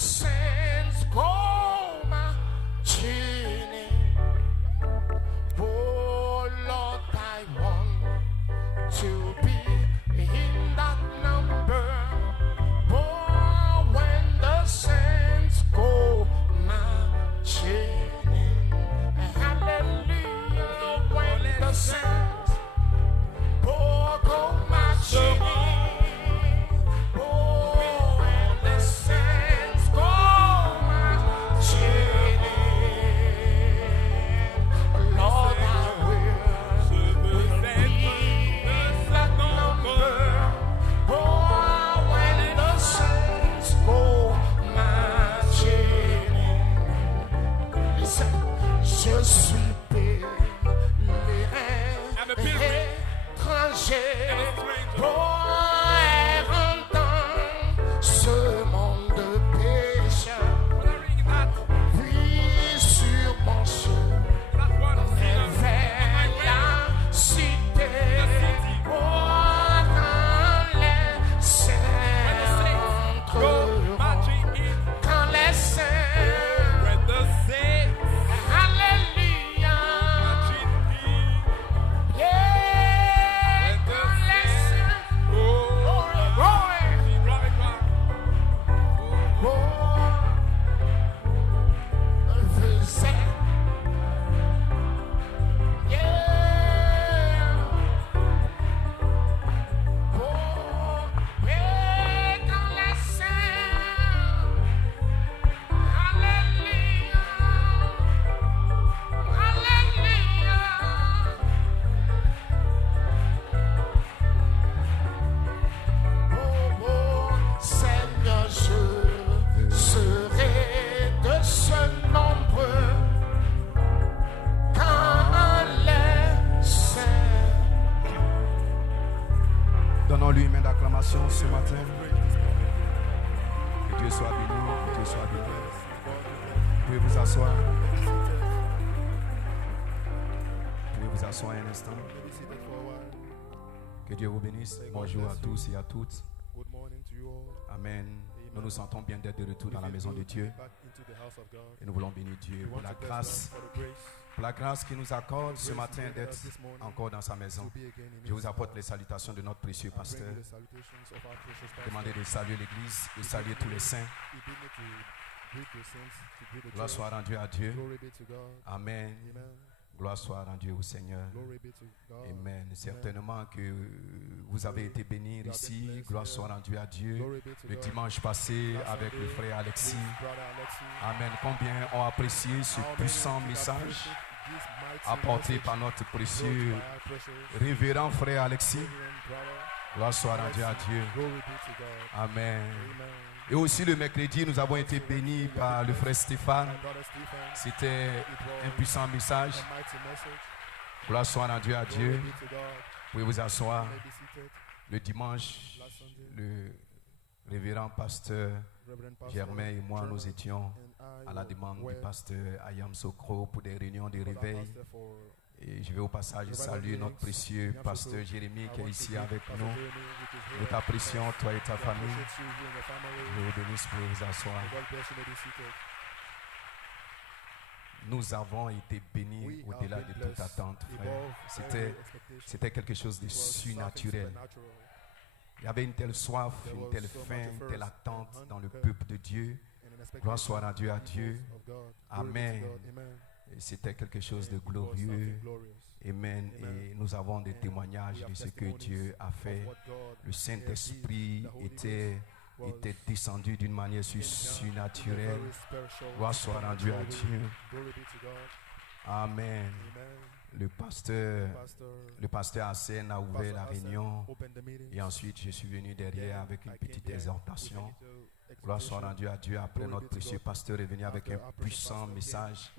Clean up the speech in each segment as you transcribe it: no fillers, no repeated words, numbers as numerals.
saints go marching in. Oh Lord, I want to be in that number. Oh, when the saints go marching in. Hallelujah, when the saints go marching in. Oh, when the saints go marching in. Lord, I will be in that number. Oh, when the saints go marching in. Listen, je suis étranger pour errant ce monde de péché. Puis sur mon chemin vers la cité, quand les saints entreront, quand les saints, alléluia, yeah, quand les saints, Seigneur, je serai de ce nombre quand les saints. Donnons-lui une main d'acclamation ce matin. Que Dieu soit béni, que Dieu soit béni. Vous pouvez vous asseoir. Vous pouvez vous asseoir un instant. Que Dieu vous bénisse. Bonjour à tous et à toutes. Good morning to you all. Amen. Nous nous sentons bien d'être de retour dans la maison de Dieu. Back into the house of God. Et nous voulons bénir Dieu We pour want la to bless grâce, God for the grace pour la grâce qu'il nous accorde ce matin d'être encore dans sa maison. to be again in Je His vous apporte les salutations de notre précieux I bring pasteur. you the salutations of our precious pastor. Demandez de saluer l'église, de saluer tous les saints. He bid me to greet the saints, to greet the Gloire church. soit rendue à Dieu. Glory be to God. Amen. Amen. Gloire soit rendue au Seigneur. Glory be to God. Amen. Certainement que vous avez été bénis ici. Gloire soit rendue à Dieu. Glory be to Le God. dimanche passé avec le frère Alexis. Brother Alexis. Amen. Combien ont apprécié ce How many puissant did message appreciate this mighty apporté message par notre brought précieux by our precious révérend frère Alexis. Reverend brother Gloire soit rendue à Dieu. Glory be to God. Amen. Amen. Et aussi le mercredi, nous avons été bénis par le frère Stéphane. My brother Stephen, C'était un puissant message. a mighty message. Gloire soit rendue à Glory Dieu. be to God. Vous pouvez vous asseoir. You may be seated. Le dimanche, Last Sunday, le révérend pasteur Reverend Pastor Germain et moi, Germain nous étions and I à la demande were du pasteur Ayam Sokro pour des réunions de with our réveil. pastor for Et je vais au passage saluer notre précieux pasteur Jérémie qui est ici avec nous. Nous t'apprécions, toi et ta famille. Je vous bénisse pour vous asseoir. Nous avons été bénis au-delà de toute attente, frère. C'était quelque chose de surnaturel. Il y avait une telle soif, une telle faim, une telle attente dans le peuple de Dieu. Gloire soit rendue à Dieu. Amen. Et c'était quelque chose de glorieux. Amen. Et nous avons des témoignages de ce que Dieu a fait. Le Saint-Esprit était descendu d'une manière surnaturelle. Gloire soit rendue à Dieu. Amen. Le pasteur Hassan a ouvert la réunion et ensuite je suis venu derrière avec une petite exhortation. Gloire soit rendue à Dieu. Après, notre précieux pasteur est venu avec un puissant message.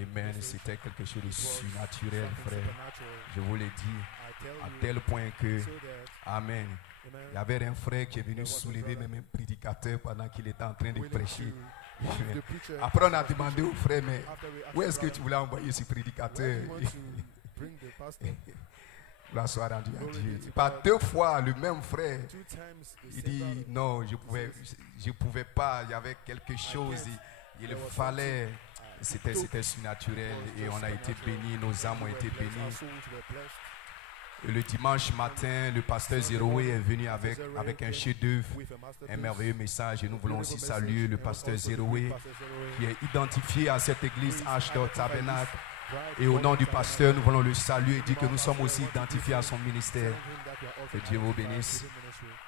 Amen. C'était quelque chose de surnaturel, frère. Je vous l'ai dit, à tel point que, amen, il y avait un frère qui est venu soulever même un prédicateur pendant qu'il était en train de prêcher. Après, on a demandé au frère, mais où est-ce que tu voulais envoyer ce prédicateur? La soirée rendue à Dieu. Par 2 fois, le même frère, 2 times the il same dit God. non, je pouvais pas, il y avait quelque chose, il fallait, c'était surnaturel et on a été bénis, nos âmes ont été Our bénies. souls were blessed. Et le dimanche matin, le pasteur Zéroé est venu avec un chef-d'œuvre, With a masterpiece. un merveilleux message et nous voulons aussi saluer le pasteur Zéroé qui est identifié à cette église Ashdod Tabernacle. Et au nom du pasteur, nous voulons le saluer et dire que nous sommes aussi identifiés à son ministère. Que Dieu vous bénisse.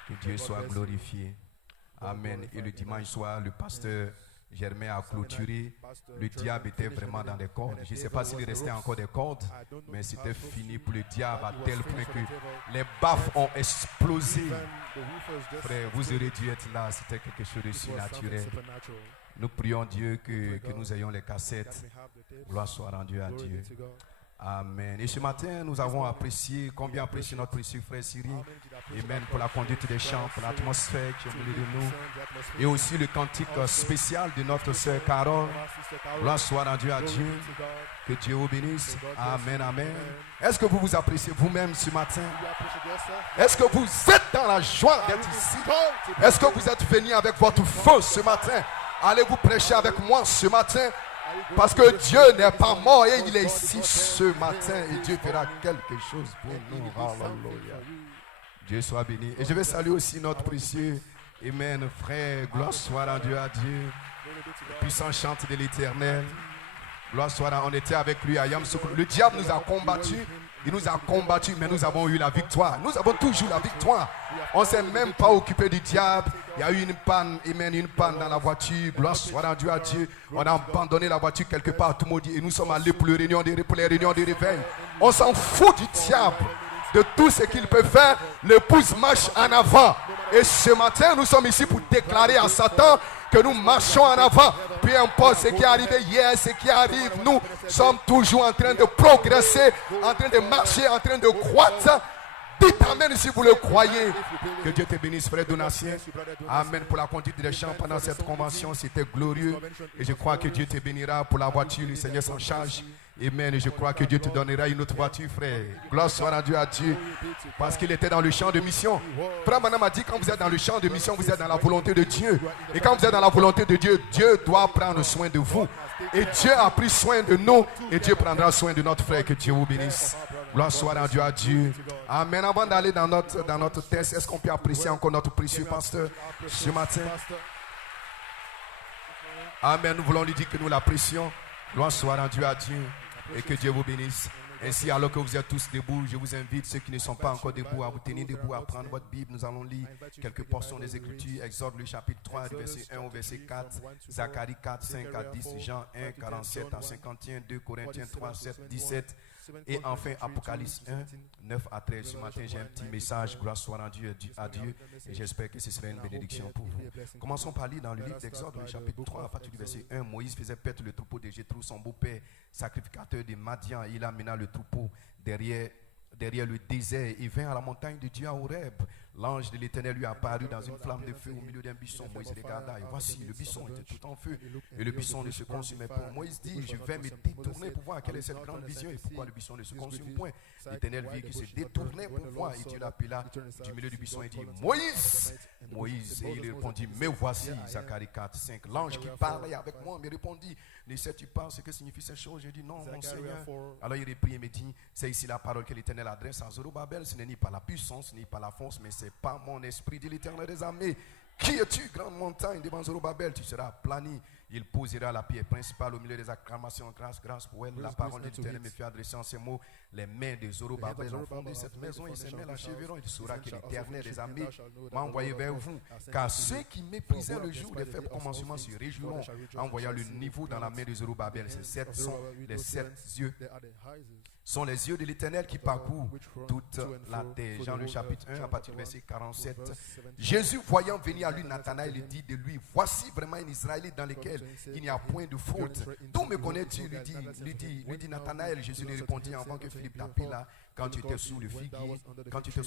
Que Dieu soit glorifié. Amen. Et le dimanche soir, le pasteur Germain a clôturé. Le diable était vraiment dans des cordes. Je ne sais pas s'il restait encore des cordes, mais c'était fini pour le diable à tel point que les baffes ont explosé. Frère, vous aurez dû être là. C'était quelque chose de surnaturel. Nous prions Dieu que nous ayons les cassettes. Gloire soit rendue à Dieu. Amen. Et ce matin, nous avons apprécié, combien apprécié notre précieux frère Cyril. Amen. Pour la conduite des chants, pour l'atmosphère qui est au milieu de nous. Et aussi le cantique spécial de notre sœur Carole. Gloire soit rendue à Dieu. Que Dieu vous bénisse. Amen, amen. Est-ce que vous vous appréciez vous-même ce matin? Est-ce que vous êtes dans la joie d'être ici? Est-ce que vous êtes venu avec votre feu ce matin? Allez-vous prêcher avec moi ce matin? Parce que Dieu n'est pas mort et il est ici ce matin et Dieu fera quelque chose pour nous. Alléluia. Dieu soit béni. Et je vais saluer aussi notre précieux Amen, frère. Gloire soit rendue à Dieu. Puissant chante de l'éternel. Gloire soit rendue. On était avec lui à Yamsoukro. Le diable nous a combattus. Il nous a combattus, mais nous avons eu la victoire. Nous avons toujours la victoire. On ne s'est même pas occupé du diable. Il y a eu une panne, amen, une panne dans la voiture. Gloire soit rendue à Dieu. On a abandonné la voiture quelque part, tout maudit. Et nous sommes allés pour les réunions de réveil. On s'en fout du diable, de tout ce qu'il peut faire. L'épouse marche en avant. Et ce matin, nous sommes ici pour déclarer à Satan que nous marchons en avant. Peu importe ce qui est arrivé hier, ce qui arrive, nous sommes toujours en train de progresser, en train de marcher, en train de croître. Dites amen si vous le croyez. Que Dieu te bénisse, frère Donatien. Amen pour la conduite des chants pendant cette convention. C'était glorieux. Et je crois que Dieu te bénira pour la voiture. Le Seigneur s'en charge. Amen. Et je crois que Dieu te donnera une autre voiture, frère. Gloire soit rendue à Dieu. Parce qu'il était dans le champ de mission. Frère Manam a dit, quand vous êtes dans le champ de mission, vous êtes dans la volonté de Dieu. Et quand vous êtes dans la volonté de Dieu, Dieu doit prendre soin de vous. Et Dieu a pris soin de nous. Et Dieu prendra soin de notre frère. Que Dieu vous bénisse. Gloire soit rendue à Dieu. Amen. Avant d'aller dans notre texte, est-ce qu'on peut apprécier encore notre précieux pasteur ce matin? Amen. Nous voulons lui dire que nous l'apprécions. Gloire soit rendue à Dieu. Et que Dieu vous bénisse. Ainsi, alors que vous êtes tous debout, je vous invite, ceux qui ne sont pas encore debout, à vous tenir debout, à prendre votre Bible. Nous allons lire quelques portions des Écritures. Exode, le chapitre 3, du verset 1 au verset 4. Zacharie 4, 5 à 10. Jean 1, 47 à 51. 2 Corinthiens 3, 7, 17. Et enfin, Apocalypse 1, 9 à 13. Ce matin, j'ai un petit message. Gloire soit rendue à Dieu. Et j'espère que ce sera une bénédiction pour vous. Commençons par lire dans le livre d'Exode, le chapitre 3, à partir du verset 1. Moïse faisait paître le troupeau de Jéthro, son beau-père, sacrificateur de Madian. Il amena le troupeau derrière le désert et vint à la montagne de Dieu à Horeb. L'ange de l'Éternel lui apparut dans une flamme de feu au milieu d'un buisson. Moïse regarda et voici, le buisson était tout en feu et le buisson ne se consumait point. Moïse dit, je vais me détourner pour voir quelle est cette grande vision et pourquoi le buisson ne se consume point. L'Éternel vit qu'il se détournait pour voir et Dieu l'appela du milieu du buisson et dit, Moïse, Moïse. Et il répondit, me voici. Zacharie 4, 5. L'ange qui parlait avec moi me répondit, ne sais-tu pas ce que signifie cette chose? Je dis, non, mon Seigneur. Alors il reprit et me dit, c'est ici la parole que l'Éternel adresse à Zorobabel. Ce n'est ni par la puissance, ni par la force, mais c'est par mon esprit, dit l'Éternel des armées. Qui es-tu, grande montagne devant Zorobabel? Tu seras aplani. Il posera la pierre principale au milieu des acclamations. Grâce, grâce pour elle. La parole de l'Éternel me fut adressée en ces mots. Les mains de Zorobabel ont fondé cette maison et ses mains l'achèveront. Il saura que l'Éternel des armées m'a envoyé vers vous. Car ceux qui méprisaient le jour des faibles commencements se réjouiront en voyant le niveau dans la main de Zorobabel. Ces 7 sont les 7 yeux. Sont les yeux de l'Éternel qui parcourent toute la terre. Jean le chapitre 1 à partir du verset 47. Jésus voyant venir à lui Nathanaël, il dit de lui, voici vraiment un Israélite dans lequel il n'y a point de faute. D'où me connais-tu? lui dit Nathanaël. Jésus lui répondit, avant que Philippe t'appela, quand tu étais sous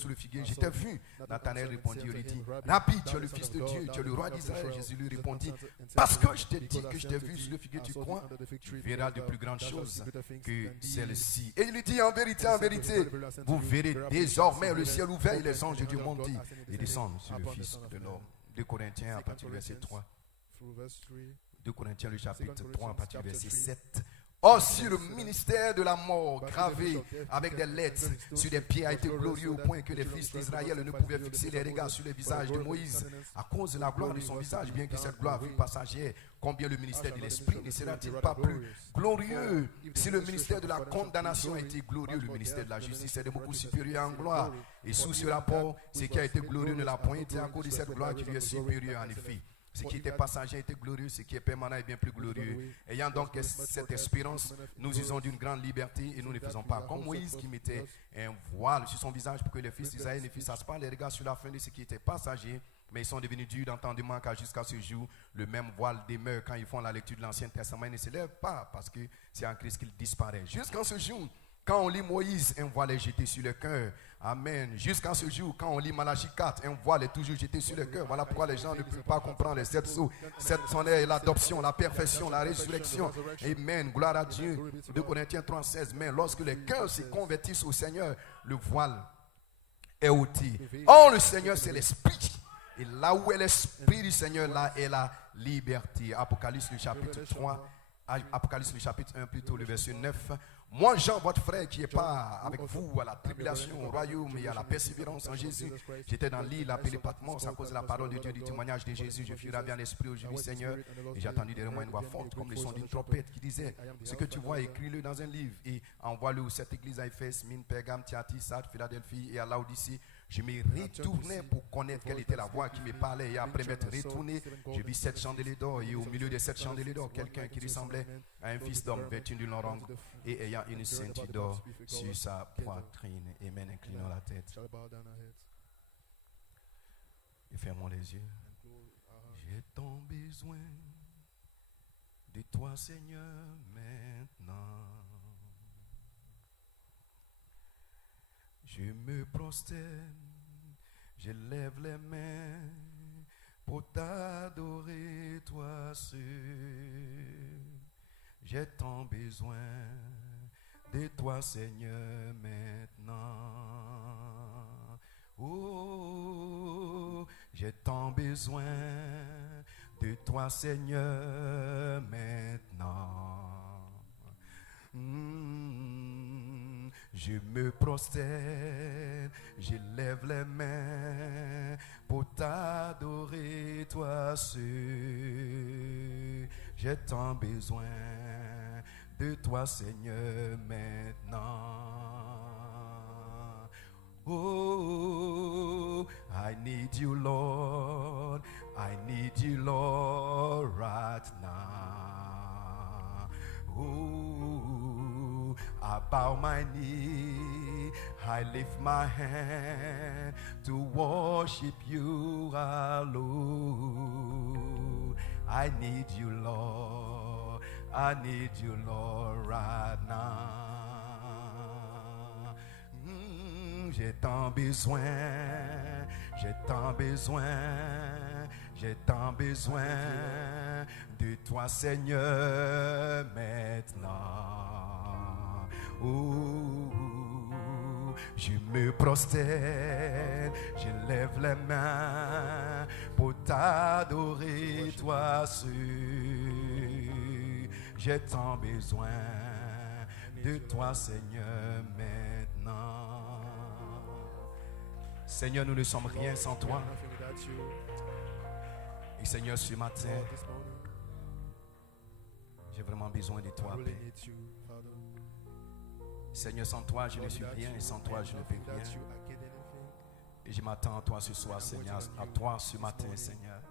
le figuier, je t'ai vu. Nathanaël répondit, il lui dit, Rabbi, tu es le Fils de Dieu, tu es le roi d'Israël. Jésus lui répondit, parce que je t'ai dit que je t'ai vu sur le figuier, tu crois, tu verras de plus grandes choses que celles-ci. Et il lui dit, en vérité, vous verrez désormais le ciel ouvert et les anges du monter et descendre sur le Fils de l'homme. 2 Corinthiens, à partir du verset 3. 2 Corinthiens, le chapitre 3, à partir du verset 7. Or, si le ministère de la mort, gravé avec des lettres sur des pieds, a été glorieux au point que les fils d'Israël ne pouvaient fixer les regards sur le visage de Moïse à cause de la gloire de son visage, bien que cette gloire fût passagère, combien le ministère de l'Esprit ne sera-t-il pas plus glorieux? Si le ministère de la condamnation a été glorieux, le ministère de la justice est de beaucoup supérieur en gloire. Et sous ce rapport, ce qui a été glorieux ne l'a point été à cause de cette gloire qui lui est supérieure en effet. Ce qui était passager était glorieux, ce qui est permanent est bien plus glorieux. Ayant donc cette espérance, nous usons d'une grande liberté et nous ne faisons pas comme Moïse qui mettait un voile sur son visage pour que les fils d'Israël ne fixassent pas les regards sur la fin de ce qui était passager, mais ils sont devenus durs d'entendement car jusqu'à ce jour, le même voile demeure quand ils font la lecture de l'Ancien Testament. Il ne se lève pas parce que c'est en Christ qu'il disparaît. Jusqu'à ce jour, quand on lit Moïse, un voile est jeté sur le cœur. Amen. Jusqu'à ce jour, quand on lit Malachie 4, un voile est toujours jeté sur le cœur. Voilà pourquoi les gens ne peuvent pas comprendre les 7 sceaux. 7 sceaux, l'adoption, la perfection, la résurrection. Amen. Gloire à Dieu. 2 Corinthiens 3,16. Mais lorsque les cœurs se convertissent au Seigneur, le voile est ôté. Or, le Seigneur, c'est l'Esprit. Et là où est l'Esprit du Seigneur, là est la liberté. Apocalypse, le chapitre 3. Apocalypse, le chapitre 1, plutôt le verset 9. Moi, Jean, votre frère, qui est pas avec vous à la tribulation, au royaume et à la persévérance en Jésus, j'étais dans l'île appelée Patmos à cause de la parole de Dieu, du témoignage de Jésus. Je fus ravi en esprit aujourd'hui, Seigneur, et j'ai entendu derrière moi une voix forte comme le son d'une trompette qui disait, ce que tu vois, écris-le dans un livre et envoie-le aux 7 églises à Éphèse, Mine, Pergame, Thyatire, Sardes, Philadelphie et à Laodicée. Je me retournais pour connaître quelle était la voix qui me parlait. Et après m'être retourné, je vis 7 chandeliers d'or. Et au milieu des 7 chandeliers d'or, quelqu'un qui ressemblait à un fils d'homme vêtu d'une orange et ayant une ceinture d'or sur sa poitrine. Amen. Inclinons la tête. Et fermons les yeux. J'ai tant besoin de toi, Seigneur, maintenant. Je me prosterne, je lève les mains pour t'adorer, toi seul. J'ai tant besoin de toi, Seigneur, maintenant. Oh, j'ai tant besoin de toi, Seigneur, maintenant. Je me prosterne, je lève les mains pour t'adorer, toi seul. J'ai tant besoin de toi, Seigneur, maintenant. Oh, I need you, Lord. I need you, Lord, right now. Oh, I bow my knee, I lift my hand to worship you alone. I need you, Lord. I need you, Lord, right now. J'ai tant besoin, j'ai tant besoin, j'ai tant besoin de toi, Seigneur, maintenant. Oh, je me prosterne, je lève les mains pour t'adorer, toi seul. J'ai tant besoin de toi, Seigneur, maintenant. Seigneur, nous ne sommes rien sans toi. Et Seigneur, ce matin, j'ai vraiment besoin de toi, Père. Seigneur, sans toi, je ne suis rien et sans toi, je ne peux rien. Et je m'attends à toi ce soir, Seigneur, à toi ce matin, Seigneur.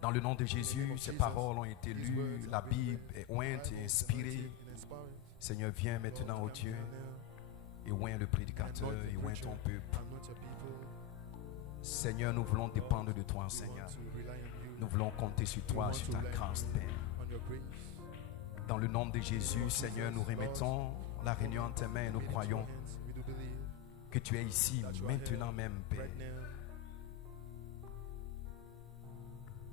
Dans le nom de Jésus, ces paroles ont été lues, la Bible est ointe et inspirée. Seigneur, viens maintenant, ô Dieu, et oint le prédicateur, et oint ton peuple. Seigneur, nous voulons dépendre de toi, Seigneur. Nous voulons compter sur toi, sur ta grâce, Père. Dans le nom de Jésus, Seigneur, nous remettons la réunion en tes mains et nous croyons We do believe que tu es ici maintenant même, Père. right now,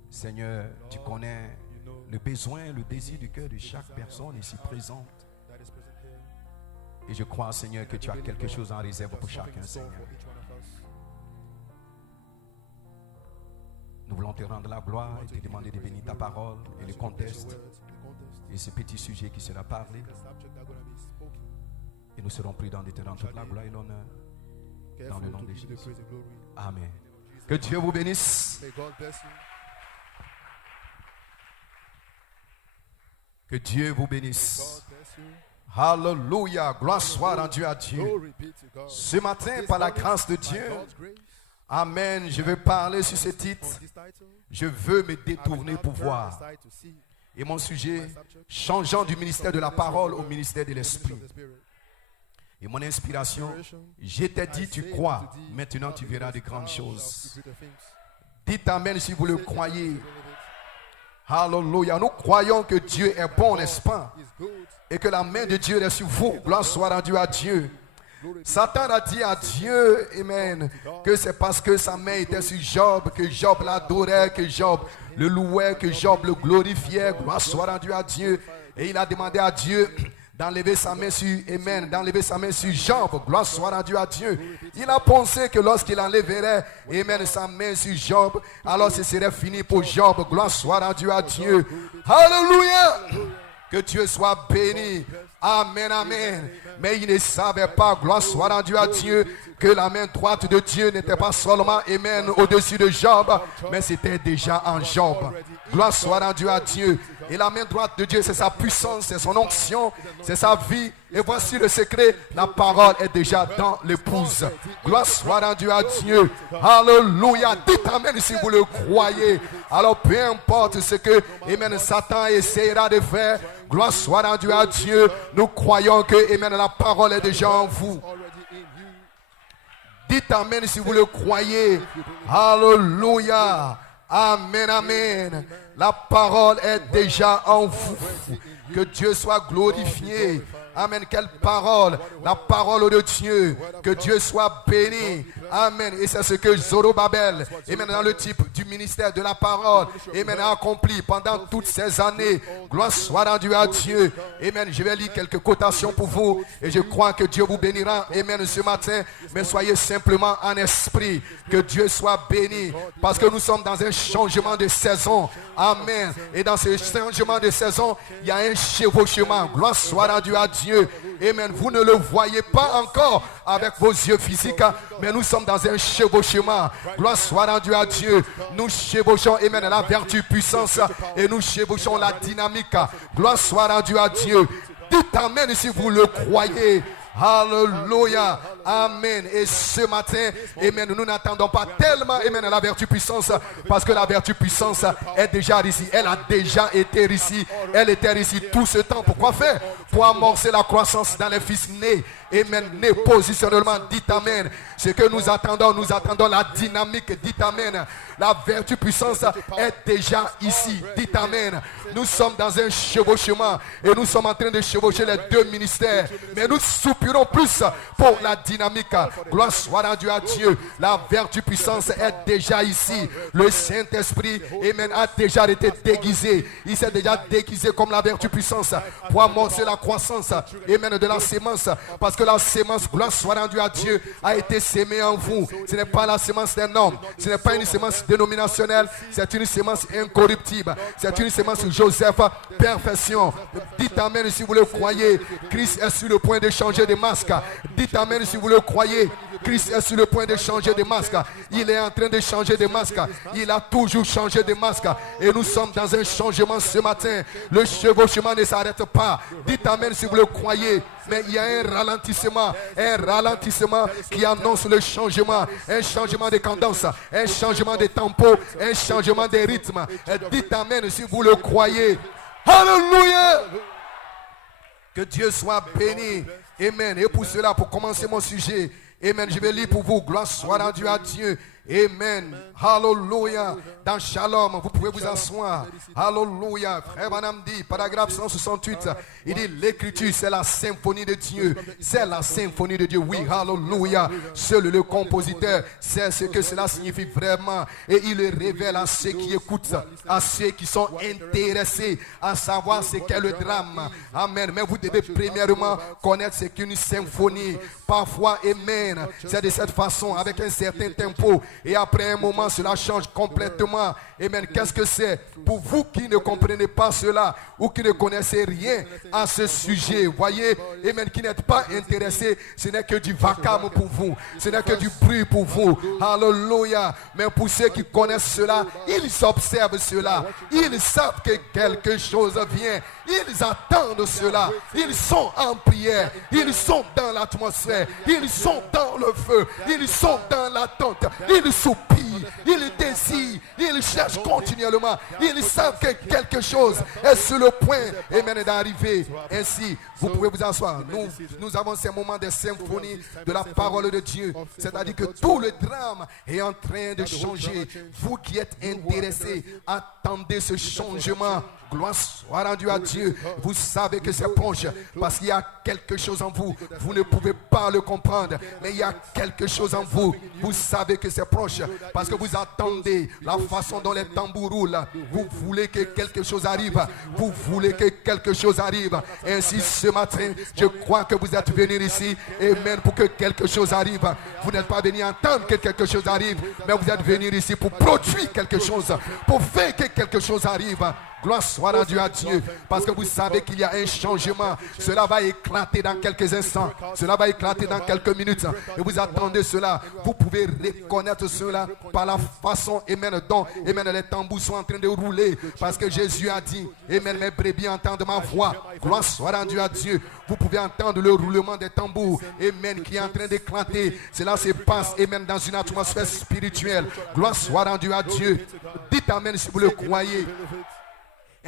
Seigneur, tu connais you know le besoin, le désir du cœur de chaque personne ici présente. that is present here. Et je crois, Seigneur, que tu as Believe, quelque Lord, chose en réserve pour there's something chacun, in store Seigneur. for each one of us. Nous voulons te rendre la gloire et te demander de bénir ta parole et le contexte et ce petit sujet qui sera parlé. Et nous serons prudents de te rendre toute la gloire et l'honneur. Dans le nom de Jésus. Amen. Que Dieu vous bénisse. May God bless you. Que Dieu vous God bénisse. bless you. Alléluia. Gloire soit rendue à Dieu. Glory be to God. Ce matin, This par la morning, grâce de by Dieu, God's grace, Amen, je vais parler sur ce on titre. this title, Je veux me I will détourner now pour turn voir. aside to see Et mon sujet, my subject, changeant du ministère de la parole au ministère de the l'esprit. of the Spirit. Et mon inspiration, Inspiration, je t'ai I dit, tu say crois. to thee, Maintenant, thou tu verras de believest, grandes thou shalt choses. see greater things. Dites Amen si vous le Say amen croyez. if you believe it. Alléluia. Nous croyons que Dieu est bon, n'est-ce pas? He's good. Et que la main de Dieu est sur vous. Gloire soit rendue à Dieu. Glory be Satan a dit à Dieu, Amen, que c'est parce que sa main était sur Job, que Job l'adorait, que Job le louait, que Job le glorifiait. Gloire soit rendue à Dieu. Et il a demandé à Dieu d'enlever sa main sur, Amen, d'enlever sa main sur Job. Gloire soit rendue à Dieu. Il a pensé que lorsqu'il enlèverait, Amen, sa main sur Job, alors ce serait fini pour Job. Gloire soit rendue à Dieu. Alléluia. Que Dieu soit béni. Amen, amen. Mais il ne savait pas, gloire soit rendue à Dieu, que la main droite de Dieu n'était pas seulement, Amen, au-dessus de Job, mais c'était déjà en Job. Gloire soit rendue à Dieu. Et la main droite de Dieu, c'est sa puissance, c'est son onction, c'est sa vie. Et voici le secret, la parole est déjà dans l'épouse. Gloire soit rendue à Dieu. Alléluia. Dites Amen si vous le croyez. Alors peu importe ce que, Amen, Satan essaiera de faire, gloire soit rendue à Dieu. Nous croyons que, Amen, la parole est déjà en vous. already in you. Dites Amen si vous le croyez. Alléluia. Amen, amen. La parole est déjà en vous. Que Dieu soit glorifié. Amen. Quelle parole. La parole de Dieu. Que Dieu soit béni. Amen. Et c'est ce que Zorobabel, Amen, dans le type du ministère de la parole, Amen, a accompli pendant toutes ces années. Gloire soit rendue à Dieu. Amen. Je vais lire quelques quotations pour vous. Et je crois que Dieu vous bénira. Amen. Ce matin. Mais soyez simplement en esprit. Que Dieu soit béni. Parce que nous sommes dans un changement de saison. Amen. Et dans ce changement de saison, il y a un chevauchement. Gloire soit rendue à Dieu. Amen. Vous ne le voyez pas encore avec vos yeux physiques, mais nous sommes dans un chevauchement. Gloire soit rendue à Dieu. Nous chevauchons, Amen, la vertu, puissance, et nous chevauchons la dynamique. Gloire soit rendue à Dieu. Dites Amen si vous le croyez. Alléluia. Amen. Et ce matin, Amen, nous n'attendons pas tellement, Amen, la vertu puissance, parce que la vertu puissance est déjà ici. Elle a déjà été ici. Elle était ici tout ce temps. Pourquoi faire? Pour amorcer la croissance dans les fils nés. Amen. Nés positionnellement. Dites Amen. Ce que nous attendons la dynamique. Dites Amen. La vertu puissance est déjà ici. Dites Amen. Nous sommes dans un chevauchement et nous sommes en train de chevaucher les deux ministères. Mais nous soupirons plus pour la dynamique. Gloire soit rendue à Dieu. La vertu puissance est déjà ici. Le Saint-Esprit, Amen, a déjà été déguisé. Il s'est déjà déguisé comme la vertu puissance pour amorcer la croissance, Amen, de la sémence. Parce que la sémence, gloire soit rendue à Dieu, a été sémée en vous. Ce n'est pas la sémence d'un homme. Ce n'est pas une sémence dénominationnelle. C'est une sémence incorruptible. C'est une sémence Joseph, perfection. Dites Amen si vous le croyez. Christ est sur le point de changer de masque. Dites Amen si vous le croyez. Christ est sur le point de changer de masque. Il est en train de changer de masque. Il a toujours changé de masque. Et nous sommes dans un changement ce matin. Le chevauchement ne s'arrête pas. Dites Amen si vous le croyez. Mais il y a un ralentissement qui annonce le changement, un changement de cadence, un changement de tempo, un changement de rythme. Et dites Amen si vous le croyez. Alléluia! Que Dieu soit béni. Amen. Et pour cela, pour commencer mon sujet, Amen. Je vais lire pour vous. Gloire soit rendue à Dieu. Amen. Hallelujah. Dans Shalom, vous pouvez vous asseoir. Hallelujah. Frère Branham dit, paragraphe 168, il dit l'écriture, c'est la symphonie de Dieu. C'est la symphonie de Dieu. Oui, hallelujah. Seul le compositeur sait ce que cela signifie vraiment. Et il le révèle à ceux qui écoutent, à ceux qui sont intéressés à savoir ce qu'est le drame. Amen. Mais vous devez premièrement connaître ce qu'est une symphonie. Parfois, amen, c'est de cette façon, avec un certain tempo. Et après un moment, cela change complètement. Amen. Qu'est-ce que c'est? Pour vous qui ne comprenez pas cela ou qui ne connaissez rien à ce sujet, voyez, amen, qui n'êtes pas intéressé, ce n'est que du vacarme pour vous. Ce n'est que du bruit pour vous. Alléluia. Mais pour ceux qui connaissent cela, ils observent cela. Ils savent que quelque chose vient. Ils attendent cela. Ils sont en prière. Ils sont dans l'atmosphère. Ils sont dans le feu. Ils sont dans l'attente. Ils soupirent. Ils désirent. Ils cherchent continuellement. Ils savent que quelque chose est sur le point d'arriver. Ainsi, vous pouvez vous asseoir. Nous avons ces moments de symphonie de la parole de Dieu. C'est-à-dire que tout le drame est en train de changer. Vous qui êtes intéressés, attendez ce changement. Gloire soit rendue à Dieu. Vous savez que c'est proche parce qu'il y a quelque chose en vous. Vous ne pouvez pas le comprendre, mais il y a quelque chose en vous. Vous savez que c'est proche parce que vous attendez la façon dont les tambours roulent. Vous voulez que quelque chose arrive. Vous voulez que quelque chose arrive. Ainsi, ce matin, je crois que vous êtes venus ici, amen, pour que quelque chose arrive. Vous n'êtes pas venus entendre que quelque chose arrive, mais vous êtes venus ici pour produire quelque chose, pour faire que quelque chose arrive. Gloire soit rendue à Dieu, parce que vous savez qu'il y a un changement. Cela va éclater dans quelques instants. Cela va éclater dans quelques minutes. Et vous attendez cela. Vous pouvez reconnaître cela par la façon, amen, dont, amen, les tambours sont en train de rouler. Parce que Jésus a dit, amen, mes brebis entendent ma voix. Gloire soit rendue à Dieu. Vous pouvez entendre le roulement des tambours, amen, qui est en train d'éclater. Cela se passe, amen, dans une atmosphère spirituelle. Gloire soit rendue à Dieu. Dites amen si vous le croyez.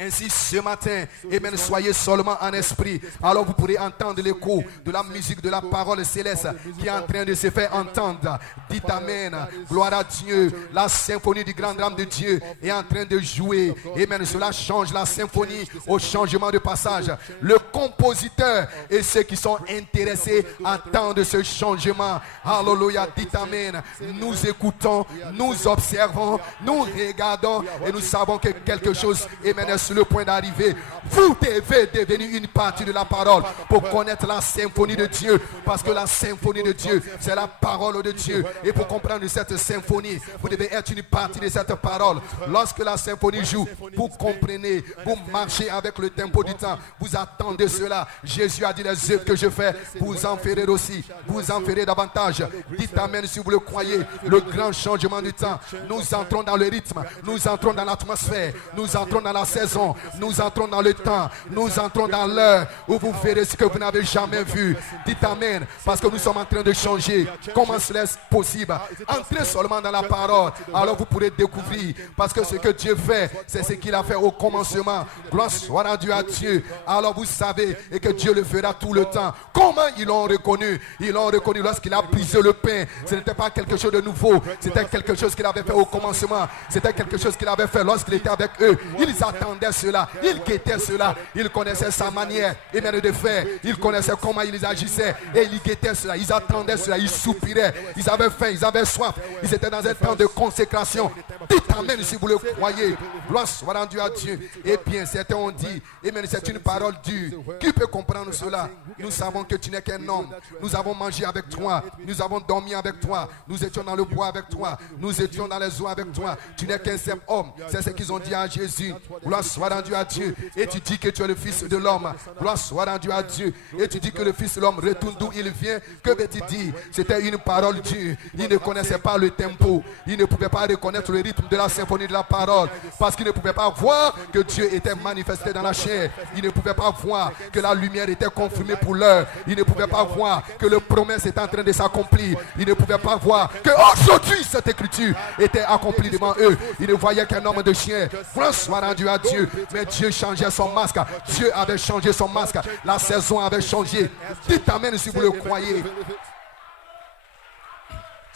Ainsi, ce matin, amen, soyez seulement en esprit. Alors vous pourrez entendre l'écho de la musique, de la parole céleste qui est en train de se faire entendre. Dites amen. Gloire à Dieu. La symphonie du grand drame de Dieu est en train de jouer. Amen. Cela change la symphonie au changement de passage. Le compositeur et ceux qui sont intéressés attendent ce changement. Alléluia. Dites amen. Nous écoutons, nous observons, nous regardons et nous savons que quelque chose, amen, est sur le point d'arriver. Vous devez devenir une partie de la parole pour connaître la symphonie de Dieu, parce que la symphonie de Dieu, c'est la parole de Dieu. Et pour comprendre cette symphonie, vous devez être une partie de cette parole. Lorsque la symphonie joue, vous comprenez, vous marchez avec le tempo du temps, vous attendez cela. Jésus a dit, les œuvres que je fais, vous en ferez aussi, vous en ferez davantage. Dites amen si vous le croyez. Le grand changement du temps, nous entrons dans le rythme, nous entrons dans l'atmosphère, nous entrons dans la saison, nous entrons dans le temps, nous entrons dans l'heure où vous verrez ce que vous n'avez jamais vu. Dites amen, parce que nous sommes en train de changer. Comment cela est possible? Entrez seulement dans la parole, alors vous pourrez découvrir, parce que ce que Dieu fait, c'est ce qu'il a fait au commencement. Gloire soit rendue à Dieu. Alors vous savez, et que Dieu le fera tout le temps. Comment ils l'ont reconnu? Ils l'ont reconnu lorsqu'il a brisé le pain. Ce n'était pas quelque chose de nouveau, c'était quelque chose qu'il avait fait au commencement. C'était quelque chose qu'il avait fait lorsqu'il était avec eux. Ils attendaient cela, ils guettaient cela, ils connaissaient sa manière de faire, ils connaissaient comment ils agissaient et ils guettaient cela, ils attendaient cela, ils soupiraient, ils avaient faim, ils avaient soif, ils étaient dans un temps de consécration. Dites amen si vous le croyez. Gloire soit rendue à Dieu. Et bien certains ont dit, amen, c'est une parole dure. Qui peut comprendre cela? Nous savons que tu n'es qu'un homme. Nous avons mangé avec toi, nous avons dormi avec toi, nous étions dans le bois avec toi, nous étions dans les eaux avec toi. Tu n'es qu'un simple homme. C'est ce qu'ils ont dit à Jésus. Gloire soit rendue à Dieu. Et tu dis que tu es le fils de l'homme. Gloire soit rendue à Dieu. Et tu dis que le fils de l'homme retourne d'où il vient. Que veut-il dire? C'était une parole dure. Il ne connaissait pas le tempo. Il ne pouvait pas reconnaître le rythme de la symphonie de la parole. Parce qu'il ne pouvait pas voir que Dieu était manifesté dans la chair. Il ne pouvait pas voir que la lumière était confirmée pour l'heure. Il ne pouvait pas voir que le promesse était en train de s'accomplir. Il ne pouvait pas voir que aujourd'hui cette écriture était accomplie devant eux. Il ne voyait qu'un homme de chien. Gloire soit rendue à Dieu. Mais Dieu changeait son masque. Dieu avait changé son masque. La saison avait changé. Dites amen si vous le croyez.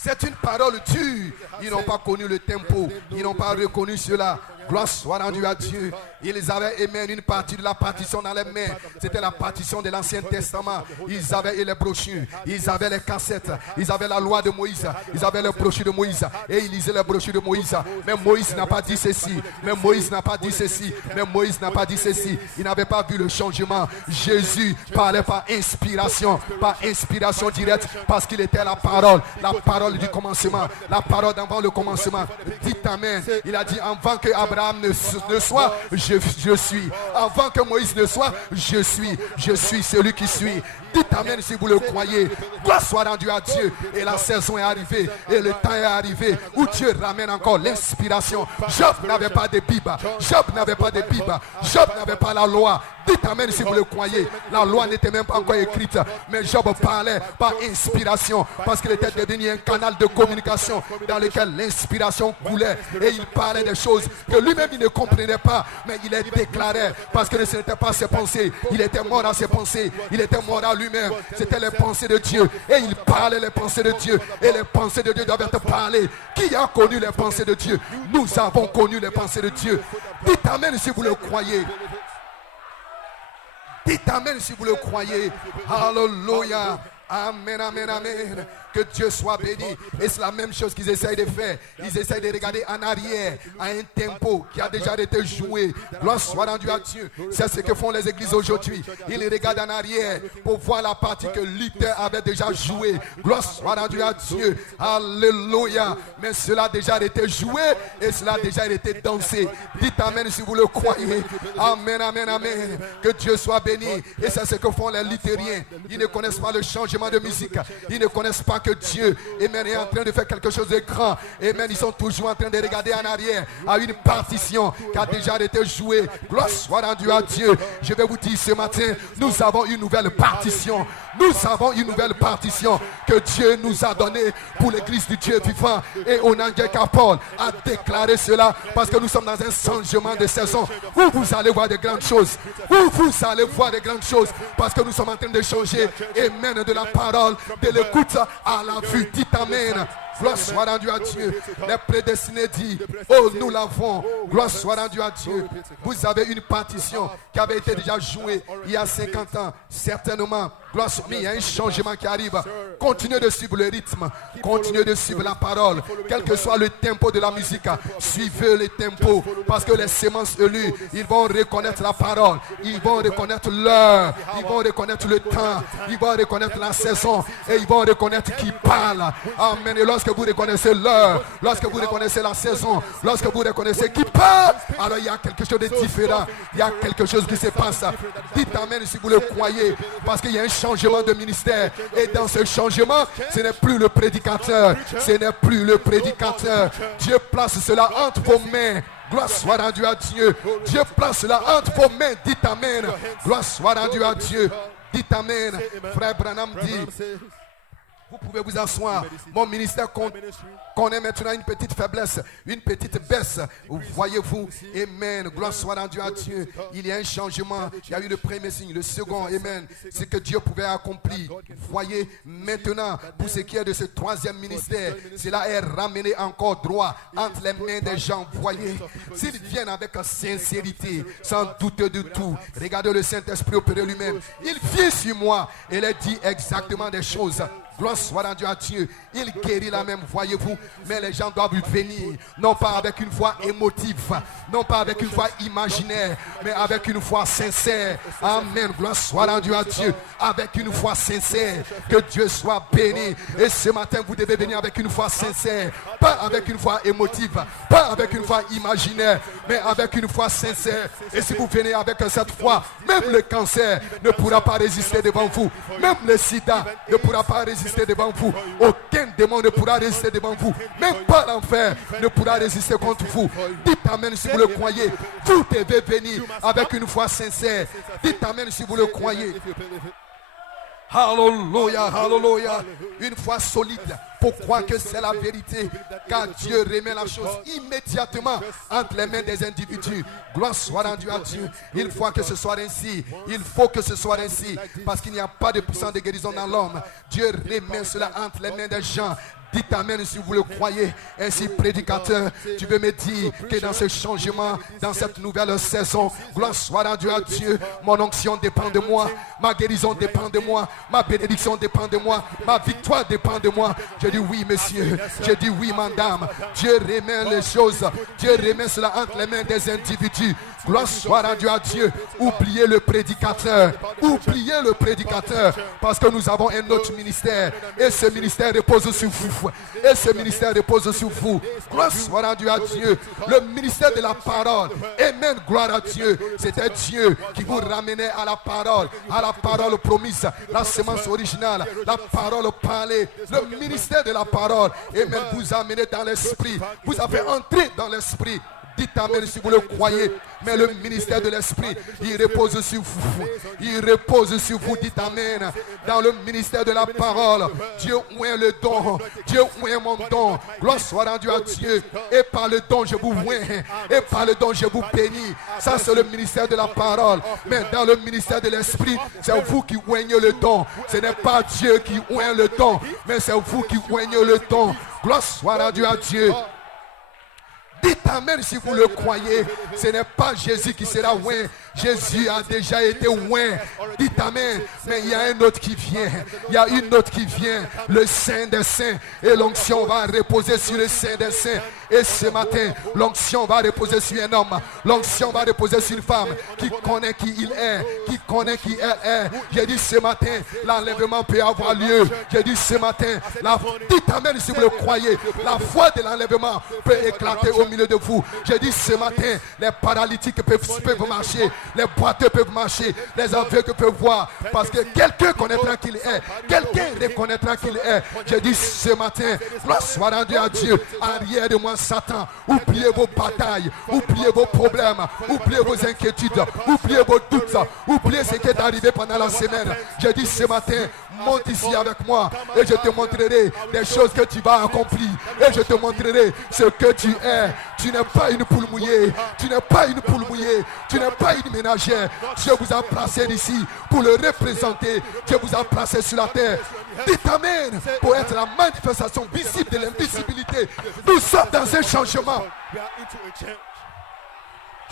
C'est une parole dure. Ils n'ont pas connu le tempo. Ils n'ont pas reconnu cela. Gloire soit rendue à Dieu. Ils avaient une partie de la partition dans les mains. C'était la partition de l'Ancien Testament. Ils avaient les brochures. Ils avaient les cassettes. Ils avaient la loi de Moïse. Ils avaient les brochures de Moïse. Et ils lisaient les brochures de Moïse. Mais Moïse n'a pas dit ceci. Mais Moïse n'a pas dit ceci. Mais Moïse n'a pas dit ceci. Il n'avait pas vu le changement. Jésus parlait par inspiration directe. Parce qu'il était la parole du commencement. La parole d'avant le commencement. Dites amen. Il a dit avant que Abraham ne soit, je suis. Avant que Moïse ne soit, je suis. Je suis celui qui suis. Dites amen si vous le croyez. Gloire soit rendue à Dieu. Et la saison est arrivée. Et le temps est arrivé où Dieu ramène encore l'inspiration. Job n'avait pas de Bible. Job n'avait pas de Bible. Job n'avait pas la loi. Dites amen si vous le croyez. La loi n'était même pas encore écrite. Mais Job parlait par inspiration. Parce qu'il était devenu un canal de communication dans lequel l'inspiration coulait. Et il parlait des choses que lui-même il ne comprenait pas. Mais il les déclarait. Parce que ce n'était pas ses pensées. Il était mort à ses pensées. Il était mort à lui-même. C'était les pensées de Dieu. Et il parlait les pensées de Dieu. Et les pensées de Dieu doivent être parlées. Qui a connu les pensées de Dieu? Nous avons connu les pensées de Dieu. Dites amen si vous le croyez. Dites amen si vous le croyez. Alléluia. Amen, amen, amen. Que Dieu soit béni. Et c'est la même chose qu'ils essayent de faire. Ils essayent de regarder en arrière à un tempo qui a déjà été joué. Gloire soit rendue à Dieu. C'est ce que font les églises aujourd'hui. Ils regardent en arrière pour voir la partie que Luther avait déjà jouée. Gloire soit rendue à Dieu. Alléluia. Mais cela a déjà été joué et cela a déjà été dansé. Dites amen si vous le croyez. Amen, amen, amen. Que Dieu soit béni. Et c'est ce que font les luthériens. Ils ne connaissent pas le changement de musique. Ils ne connaissent pas que Dieu est en train de faire quelque chose de grand. Amen. Ils sont toujours en train de regarder en arrière à une partition qui a déjà été jouée. Gloire soit rendue à Dieu. Je vais vous dire ce matin, nous avons une nouvelle partition. Nous avons une nouvelle partition que Dieu nous a donnée pour l'église du Dieu vivant. Et Onangue Kapol a déclaré cela parce que nous sommes dans un changement de saison où vous allez voir de grandes choses. Où vous allez voir de grandes choses parce que nous sommes en train de changer. Amen. De la parole, de l'écoute à la vue. Dites amen. Gloire soit rendue à Dieu. Les prédestinés disent, oh nous l'avons. Gloire soit rendue à Dieu. Vous avez une partition qui avait été déjà jouée il y a 50 ans. Certainement, gloire soit, mais il y a un changement qui arrive. Continuez de suivre le rythme. Continuez de suivre la parole. Quel que soit le tempo de la musique, suivez le tempo. Parce que les semences élues, ils vont reconnaître la parole. Ils vont reconnaître l'heure. Ils vont reconnaître le temps. Ils vont reconnaître la saison. Et ils vont reconnaître qui parle. Amen. Et lorsque vous reconnaissez l'heure, lorsque vous reconnaissez la saison, lorsque vous reconnaissez qui parle, alors il y a quelque chose de différent. Il y a quelque chose qui se passe. Dites amen si vous le croyez. Parce qu'il y a un changement de ministère. Et dans ce changement, ce n'est plus le prédicateur. Ce n'est plus le prédicateur. Dieu place cela entre vos mains. Gloire soit rendue à Dieu. Dieu place cela entre vos mains. Dites amen. Gloire soit rendue à Dieu. Dites amen. Frère Branham dit, vous pouvez vous asseoir. Mon ministère connaît maintenant une petite faiblesse, une petite baisse. Voyez-vous, amen. Gloire soit rendue à Dieu. Il y a un changement. Il y a eu le premier signe, le second, amen. C'est que Dieu pouvait accomplir. Voyez, maintenant, pour ce qui est de ce troisième ministère, cela est ramené encore droit entre les mains des gens. Voyez, s'ils viennent avec sincérité, sans douter de tout, regardez le Saint-Esprit opérer lui-même. Il vient sur moi et il dit exactement des choses. Gloire soit rendue à Dieu. Il guérit la même, voyez-vous. Mais les gens doivent venir, non pas avec une foi émotive, non pas avec une foi imaginaire, mais avec une foi sincère. Amen. Gloire soit rendue à Dieu. Avec une foi sincère. Que Dieu soit béni. Et ce matin, vous devez venir avec une foi sincère. Pas avec une foi émotive, pas avec une foi imaginaire, mais avec une foi sincère. Et si vous venez avec cette foi, même le cancer ne pourra pas résister devant vous. Même le sida ne pourra pas résister devant vous. Aucun démon ne pourra résister devant vous. Même pas l'enfer ne pourra résister contre vous. Dites amen si vous le croyez. Vous devez venir avec une foi sincère. Dites amen si vous le croyez. Alléluia, alléluia. Une foi solide pour croire que c'est la vérité. Car Dieu remet la chose immédiatement entre les mains des individus. Gloire soit rendue à Dieu. Il faut que ce soit ainsi. Il faut que ce soit ainsi. Parce qu'il n'y a pas de puissance de guérison dans l'homme. Dieu remet cela entre les mains des gens. Dites amen si vous le croyez. Ainsi, prédicateur, tu veux me dire que dans ce changement, dans cette nouvelle saison, gloire soit rendue à Dieu. Mon onction dépend de moi. Ma guérison dépend de moi. Ma bénédiction dépend de moi. Ma victoire dépend de moi. Je dis oui, monsieur. Je dis oui, madame. Dieu remet les choses. Dieu remet cela entre les mains des individus. Gloire soit rendue à Dieu. Oubliez le prédicateur. Oubliez le prédicateur. Parce que nous avons un autre ministère. Et ce ministère repose sur vous. Et ce ministère repose sur vous. Gloire soit rendue à Dieu. Le ministère de la parole. Amen. Gloire à Dieu. C'était Dieu qui vous ramenait à la parole promise, la semence originale, la parole parlée, le ministère de la parole. Amen. Vous amenez dans l'esprit. Vous avez entré dans l'esprit. Dites amen si vous le croyez. Mais le ministère de l'esprit, il repose sur vous. Il repose sur vous. Dites amen. Dans le ministère de la parole, Dieu oint le don. Dieu oint mon don. Gloire soit rendue à Dieu. Et par le don, je vous oint. Et par le don, je vous bénis. Ça, c'est le ministère de la parole. Mais dans le ministère de l'esprit, c'est vous qui oignez le don. Ce n'est pas Dieu qui oint le don, mais c'est vous qui oignez le don. Gloire soit rendue à Dieu. Dites amen si vous le croyez. Ce n'est pas Jésus qui sera oint. Jésus a déjà été oint. Dites amen. Mais il y a un autre qui vient. Il y a une autre qui vient. Le Saint des Saints. Et l'onction va reposer sur le Saint des Saints. Et ce matin, l'onction va reposer sur un homme. L'onction va reposer sur une femme qui connaît qui il est. Qui connaît qui elle est. J'ai dit ce matin, l'enlèvement peut avoir lieu. J'ai dit ce matin, dites amen si vous le croyez. La foi de l'enlèvement peut éclater au milieu de vous. J'ai dit ce matin, les paralytiques peuvent marcher. Les boiteux peuvent marcher. Les aveugles peuvent voir. Parce que quelqu'un connaîtra qu'il est. Quelqu'un reconnaîtra qu'il est. J'ai dit ce matin, gloire soit rendue à Dieu. Arrière de moi, Satan. Oubliez vos batailles. Oubliez vos problèmes. Oubliez vos inquiétudes. Oubliez vos doutes. Oubliez ce qui est arrivé pendant la semaine. J'ai dit ce matin, monte ici avec moi et je te montrerai des choses que tu vas accomplir. Et je te montrerai ce que tu es. Tu n'es pas une poule mouillée. Tu n'es pas une poule mouillée. Tu n'es pas une ménagère. Dieu vous a placé ici pour le représenter. Dieu vous a placé sur la terre. Dites amen pour être la manifestation visible de l'invisibilité. Nous sommes dans un changement.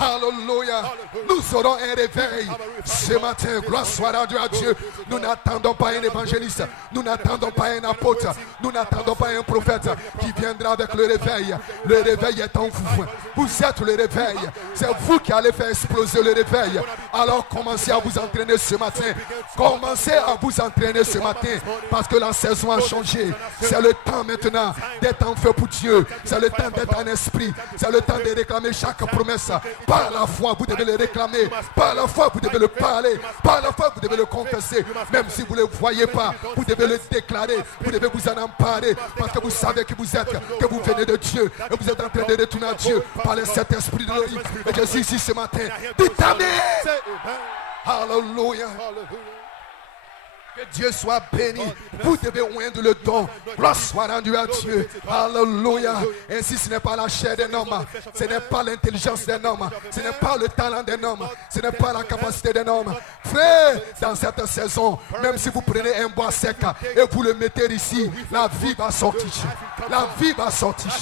Alléluia. Nous aurons un réveil ce matin. Gloire soit rendue à Dieu. Nous n'attendons pas un évangéliste. Nous n'attendons pas un apôtre. Nous n'attendons pas un prophète qui viendra avec le réveil. Le réveil est en vous. Vous êtes le réveil. C'est vous qui allez faire exploser le réveil. Alors commencez à vous entraîner ce matin. Commencez à vous entraîner ce matin. Parce que la saison a changé. C'est le temps maintenant d'être en feu pour Dieu. C'est le temps d'être en esprit. C'est le temps de réclamer chaque promesse. Par la foi, vous devez le réclamer. Par la foi, vous devez le parler. Par la foi, vous devez le confesser. Même si vous ne le voyez pas, vous devez le déclarer. Vous devez vous en emparer. Parce que vous savez qui vous êtes, que vous venez de Dieu. Et vous êtes en train de retourner à Dieu par le Saint-Esprit de l'Orient. Et je suis ici ce matin. Dites amen. Alléluia. Que Dieu soit béni. Vous devez oindre le don. Gloire soit rendue à Dieu. Alléluia. Ainsi, ce n'est pas la chair d'un homme. Ce n'est pas l'intelligence d'un homme. Ce n'est pas le talent d'un homme. Ce n'est pas la capacité d'un homme. Frère, dans cette saison, même si vous prenez un bois sec et vous le mettez ici, la vie va sortir. La vie va sortir.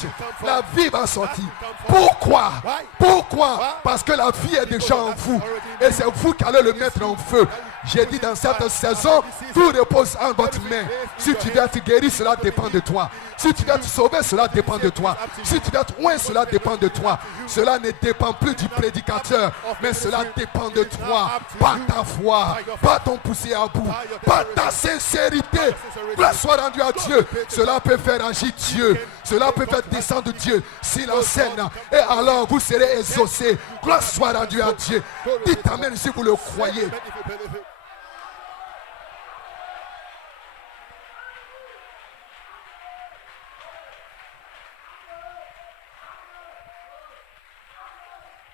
La vie va sortir. Pourquoi? Pourquoi? Parce que la vie est déjà en vous. Et c'est vous qui allez le mettre en feu. J'ai dit dans cette saison, tout repose en votre main. Si tu dois être guéri, cela dépend de toi. Si tu dois être sauvé, cela dépend de toi. Si tu dois être oint, cela dépend de toi. Cela ne dépend plus du prédicateur, mais cela dépend de toi. Pas ta foi, pas ton poussé à bout, pas ta sincérité. Gloire soit rendue à Dieu. Cela peut faire agir Dieu. Cela peut faire descendre Dieu sur la scène. Et alors vous serez exaucés. Gloire soit rendue à Dieu. Dites amen si vous le croyez.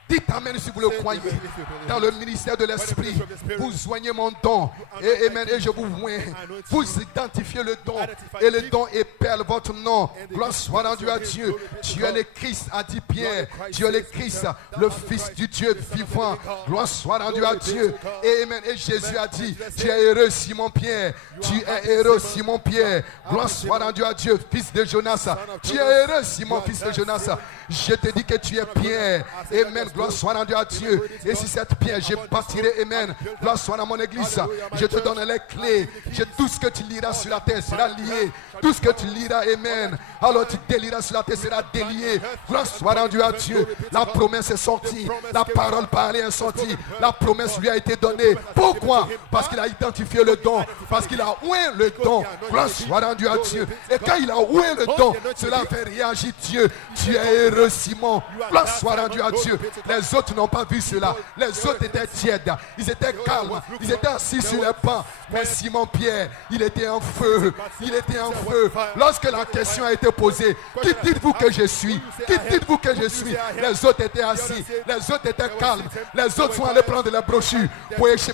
Dites Dites amen si vous le croyez. Dans le ministère de l'Esprit, vous joignez mon don. Et amen. Et je vous vois. Vous identifiez le don. Et le don épelle votre nom. Gloire soit rendue à Dieu. Tu es le Christ, a dit Pierre. Tu es le Christ, le Fils du Dieu vivant. Gloire soit rendue à Dieu. Et amen. Et Jésus a dit, tu es heureux Simon Pierre. Tu es heureux Simon Pierre. Gloire soit rendue à Dieu, fils de Jonas. Tu es heureux Simon, fils de Jonas. Je te dis que tu es Pierre. Amen. Gloire soit rendue à Dieu. Et si cette pierre, je bâtirai. Amen. Gloire soit dans mon église. Je te donne les clés. Tout ce que tu liras sur la terre sera lié. Tout ce que tu liras, amen. Alors tu délieras sur la terre sera délié. Gloire soit rendue à Dieu. La promesse est sortie. La parole parlée est sortie. La promesse lui a été donnée. Pourquoi? Parce qu'il a identifié le don. Parce qu'il a oué le don. Gloire soit rendue à Dieu. Et quand il a oué le don, cela fait réagir Dieu. Tu es heureux Simon. Gloire soit rendue à Dieu. Les autres n'ont pas vu cela. Les autres étaient tièdes. Ils étaient calmes. Ils étaient assis sur les bancs. Mais Simon Pierre, il était en feu. Il était en feu. Lorsque la question a été posée, qui dites-vous que je suis? Qui dites-vous que je suis? Les autres étaient assis. Les autres étaient calmes. Les autres sont allés prendre les brochures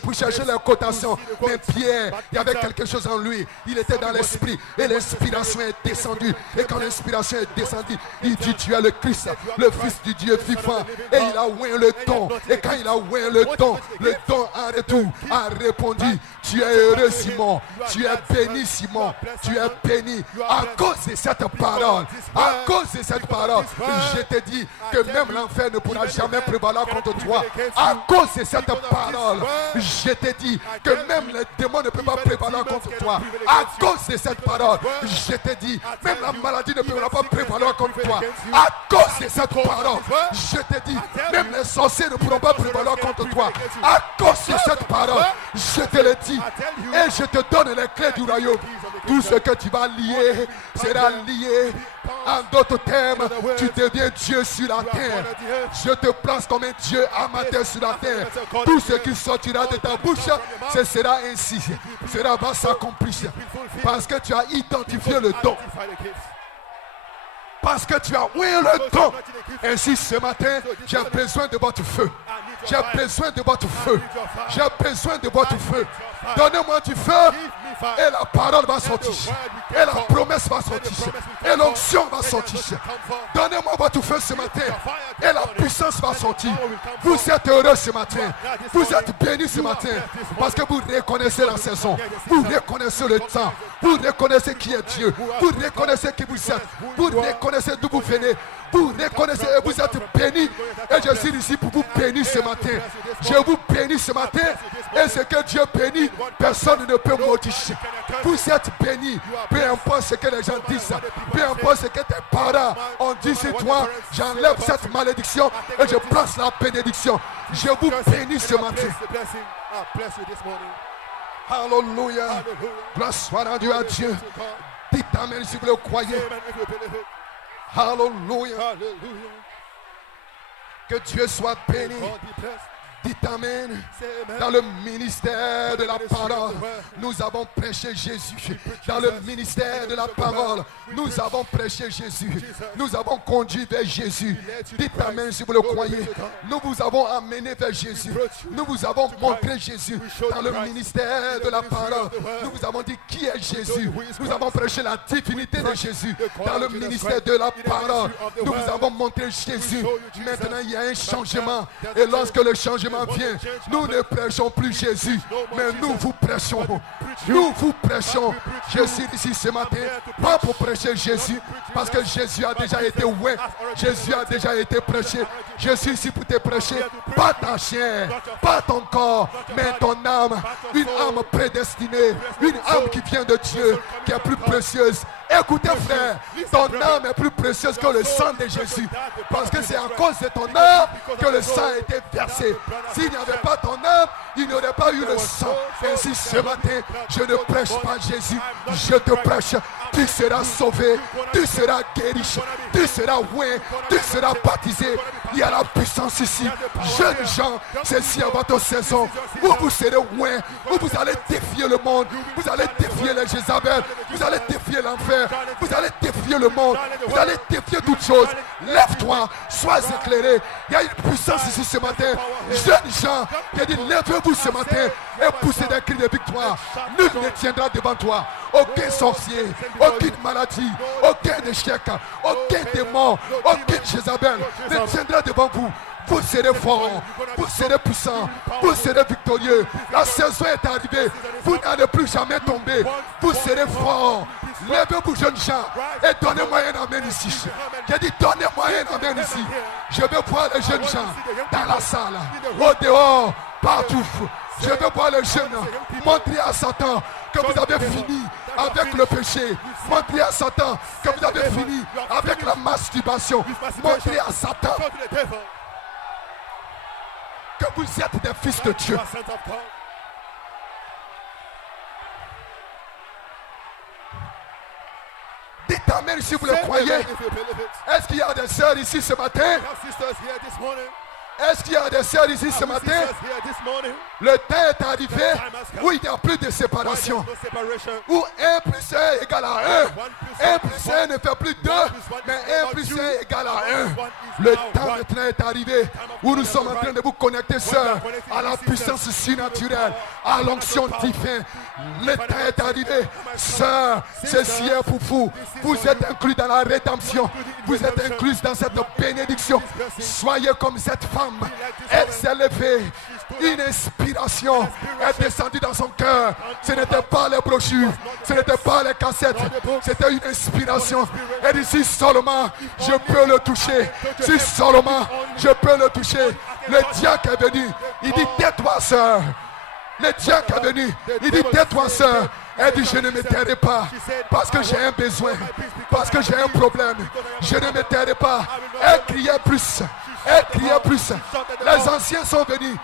pour chercher leur cotation. Mais Pierre, il y avait quelque chose en lui. Il était dans l'esprit. Et l'inspiration est descendue. Et quand l'inspiration est descendue, il dit, tu es le Christ, le Fils du Dieu vivant. Et il a oué le don. Et quand il a oué le don en retour a répondu, tu es heureux Simon. Tu es béni Simon. Tu es béni. À cause de cette parole. À cause de cette parole. Je te dis que même l'enfer ne pourra jamais prévaloir contre toi. À cause de cette parole. Je te dis que même les démons ne peuvent pas prévaloir contre toi. À cause de cette parole. Je te dis, même la maladie ne pourra pas prévaloir contre toi. À cause de cette parole. Je te dis, même les sorciers ne pourront pas prévaloir contre toi. À cause de cette parole. Je te le dis. Et je te donne les clés du royaume. Tout ce que tu vas lier sera lié. En d'autres termes, tu deviens Dieu sur la terre. Je te place comme un Dieu amateur sur la terre. Tout ce qui sortira de ta bouche, ce sera ainsi. Cela va s'accomplir. Parce que tu as identifié le don. Parce que tu as oué le don. Ainsi ce matin, j'ai besoin de votre feu. J'ai besoin de votre feu. J'ai besoin de votre feu. Donnez-moi du feu. Et la parole va sortir. Et la promesse va sortir. Et l'onction va sortir. Donnez-moi votre feu ce matin. Et la puissance va sortir. Vous êtes heureux ce matin. Vous êtes bénis ce matin. Parce que vous reconnaissez la saison. Vous reconnaissez le temps. Vous reconnaissez qui est Dieu. Vous reconnaissez qui vous êtes. Vous reconnaissez d'où vous venez. Vous reconnaissez et vous êtes bénis. Et je suis ici pour vous bénir ce matin. Je vous bénis ce matin. Et ce que Dieu bénit, personne ne peut maudire. Vous êtes bénis. Peu importe ce que les gens disent. Peu importe ce que tes parents ont dit sur toi. J'enlève cette malédiction et je place la bénédiction. Je vous bénis ce matin. Alléluia. Gloire soit rendue à Dieu. Dites amen si vous le croyez. Alléluia. Que Dieu soit béni. Dites amen. Dans le ministère de la parole, nous avons prêché Jésus. Dans le ministère de la parole, nous avons prêché Jésus. Nous avons conduit vers Jésus. Dites amen si vous le croyez. Nous vous avons amené vers Jésus. Nous vous avons montré Jésus. Dans le ministère de la parole, nous vous avons dit qui est Jésus. Nous avons prêché la divinité de Jésus. Dans le ministère de la parole, nous vous avons montré Jésus. Maintenant, il y a un changement. Et lorsque le changement vient, nous ne prêchons plus Jésus, mais nous vous prêchons. Nous vous prêchons. Je suis ici ce matin, pas pour prêcher Jésus, parce que Jésus a déjà été oué. Jésus a déjà été prêché. Je suis ici pour te prêcher, pas ta chair, pas ton corps, mais ton âme. Une âme prédestinée, une âme qui vient de Dieu, qui est plus précieuse. Écoutez frère, ton âme est plus précieuse que le sang de Jésus. Parce que c'est à cause de ton âme que le sang a été versé. S'il n'y avait pas ton âme, il n'y aurait pas eu le sang. Ainsi ce matin, je ne prêche pas Jésus, je te prêche. Tu seras sauvé, tu seras guéri, tu seras oué, tu seras baptisé. Il y a la puissance ici. Jeunes gens, c'est à votre saison où vous serez oué, où vous allez défier le monde, vous allez défier les Jézabel, vous allez défier l'enfer, vous allez défier défier le monde. Vous allez défier toutes choses. Lève-toi, sois éclairé. Il y a une puissance ici ce matin. Jeunes gens, qui dit lèvez-vous ce matin et poussez des cris de victoire. Nul ne tiendra devant toi. Aucun sorcier, aucune maladie, aucun échec, aucun démon, aucune Jézabel ne tiendra devant vous. Vous serez forts, vous serez puissants, vous serez victorieux. La saison est arrivée, vous n'allez plus jamais tomber. Vous serez forts. Levez-vous, jeunes gens, et donnez-moi un amen ici. J'ai dit, donnez-moi un amen ici. Je veux voir les jeunes gens dans la salle, au dehors, partout. Je veux voir les jeunes montrer à Satan que vous avez fini avec le péché. Montrer à Satan que vous avez fini avec la masturbation. Montrer à Satan que vous êtes des fils de Dieu. Dites amen si vous le croyez. Est-ce qu'il y a des sœurs ici ce matin? Est-ce qu'il y a des sœurs ici ce matin? Le temps est arrivé où il n'y a plus de séparation. Où 1 plus 1 égale à 1. 1 plus 1 ne fait plus 2, mais 1 plus 1 égale à 1. Le temps maintenant est arrivé où nous sommes en train de vous connecter, sœurs, à la puissance surnaturelle, à l'onction divine. Le temps est arrivé, sœurs, ceci est pour vous. Vous êtes inclus dans la rédemption. Vous êtes inclus dans cette bénédiction. Soyez comme cette femme. Elle s'est levée. Une inspiration est descendue dans son cœur. Ce n'était pas les brochures, ce n'était pas les cassettes, c'était une inspiration. Elle dit, si seulement je peux le toucher, si seulement je peux le toucher. Le diacre est venu, il dit, tais-toi, sœur. Le diacre est venu, il dit, tais-toi, sœur. Elle dit, je ne me tairai pas parce que j'ai un besoin, parce que j'ai un problème. Je ne me tairai pas. Elle criait plus. Elle criait plus. Les anciens sont venus.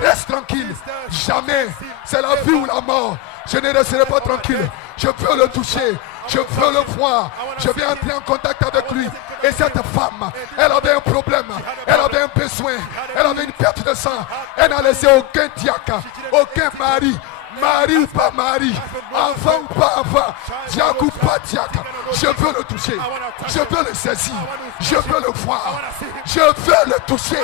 Reste tranquille. Jamais. C'est la vie ou la mort. Je ne resterai pas tranquille. Je veux le toucher. Je veux le voir. Je vais entrer en contact avec lui. Et cette femme, elle avait un problème. Elle avait un besoin. Elle avait une perte de sang. Elle n'a laissé aucun diacre, aucun mari. Mari ou pas mari, enfant ou pas enfant, diacre ou pas diacre, je veux le toucher, je veux le saisir, je veux le voir, je veux le toucher.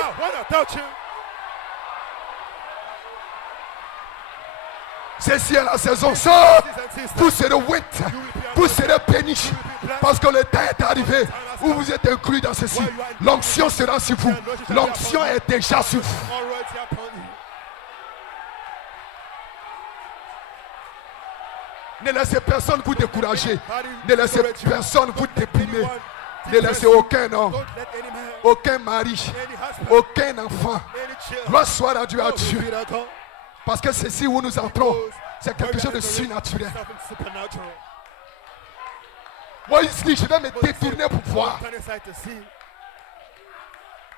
Ceci est la saison, ça, vous serez winter, vous serez bénis, parce que le temps est arrivé où vous êtes inclus dans ceci. L'onction sera sur vous, l'onction est déjà sur vous. Ne laissez personne vous décourager. Ne laissez personne vous déprimer. Ne laissez aucun homme, aucun mari, aucun enfant. Gloire soit rendue à Dieu. Parce que ceci où nous entrons, c'est quelque chose de surnaturel. Moi ici, je vais me détourner pour voir.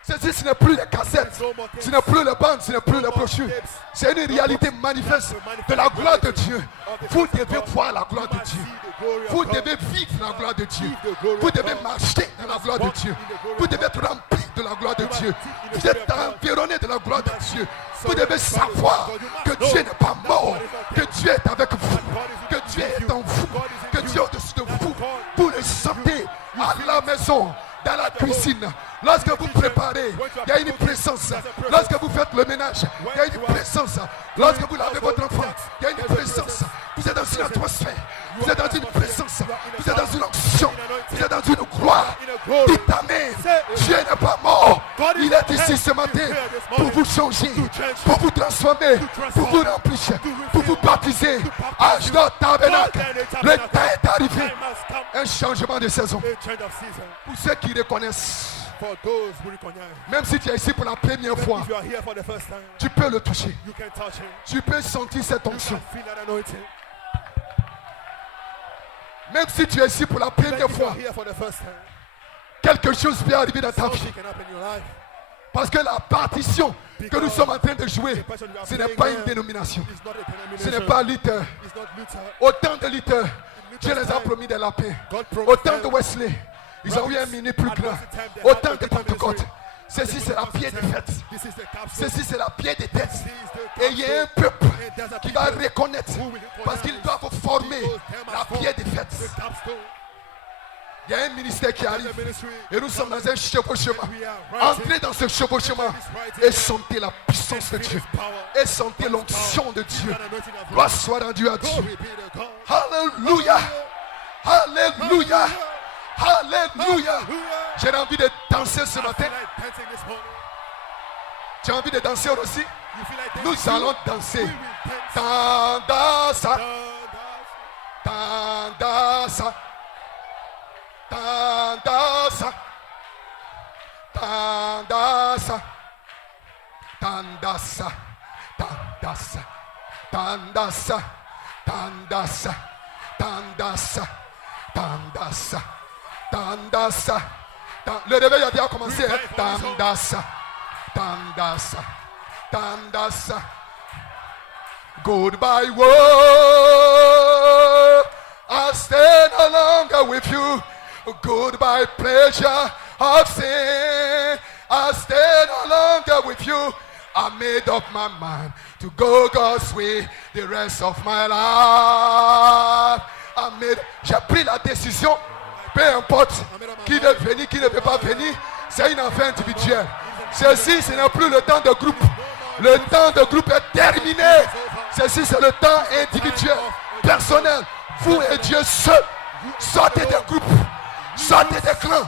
Ceci, ce n'est plus les cassettes, ce n'est plus les bandes, ce n'est plus les brochures. C'est une réalité manifeste de la gloire de Dieu. Vous devez voir la gloire de Dieu. Vous devez vivre la gloire de Dieu. Vous devez marcher dans la gloire de Dieu. Vous devez être rempli de la gloire de Dieu. Vous êtes environné de la gloire de Dieu. Vous devez savoir que Dieu n'est pas mort, que Dieu est avec vous, que Dieu est en vous, que Dieu est au-dessus de vous. Vous le sentez à la maison, dans la cuisine. Lorsque vous préparez, il y a une présence. Lorsque vous faites le ménage, il y a une présence. Lorsque vous lavez votre enfant, il y a une présence. Vous êtes dans une atmosphère. Vous êtes dans une présence. Vous êtes dans une onction. Vous êtes dans une gloire. Dites amen. Dieu n'est pas mort. Il est ici ce matin pour vous changer, pour vous transformer, pour vous remplir, pour vous baptiser. Âge de tabernacle. Le temps est arrivé. Un changement de saison. Pour ceux qui reconnaissent. Même si tu es ici pour la première fois, tu peux le toucher. Tu peux sentir cette onction. Même si tu es ici pour la première fois, quelque chose peut arriver dans ta vie. Parce que la partition que nous sommes en train de jouer, ce n'est pas une dénomination. Ce n'est pas Luther. Autant de Luther, Dieu les a promis des lapins. Autant de Wesley, ils ont eu un mini plus grand. Autant de Pentecôte. Ceci c'est la pierre des fêtes. Ceci c'est la pierre des têtes. Et il y a un peuple qui va reconnaître parce qu'ils doivent former la pierre des fêtes. Il y a un ministère qui arrive. ministry. Et nous sommes dans un chevauchement. We are riding. Entrez dans ce chevauchement et sentez la puissance de Dieu. Et sentez l'onction de Dieu. Gloire soit rendue à Dieu. Glory be to God. Alléluia. Alléluia. Alléluia. J'ai envie de danser ce I matin. feel like dancing this morning. Tu as envie de danser aussi? You feel like dancing? Nous allons danser. We will dance. Tandasa. Dance. Tandasa. Tandasa. Tandasa. Tandasa. Tandasa. Tandasa. Tandasa. Tandasa. Tandasa. Tandasa. Le réveil a bien commencé. Hein? Tandasa. Tandasa. Tandasa. Goodbye world. I stay no longer with you. Goodbye pleasure of sin. I stay no longer with you. I made up my mind to go God's way the rest of my life. J'ai pris la décision, peu importe qui veut venir, qui ne veut pas venir, c'est une affaire individuelle. Ceci, ce n'est plus le temps de groupe. Le temps de groupe est terminé. Ceci, c'est le temps individuel, personnel. Vous et Dieu seul. Sortez des groupes, sortez des clans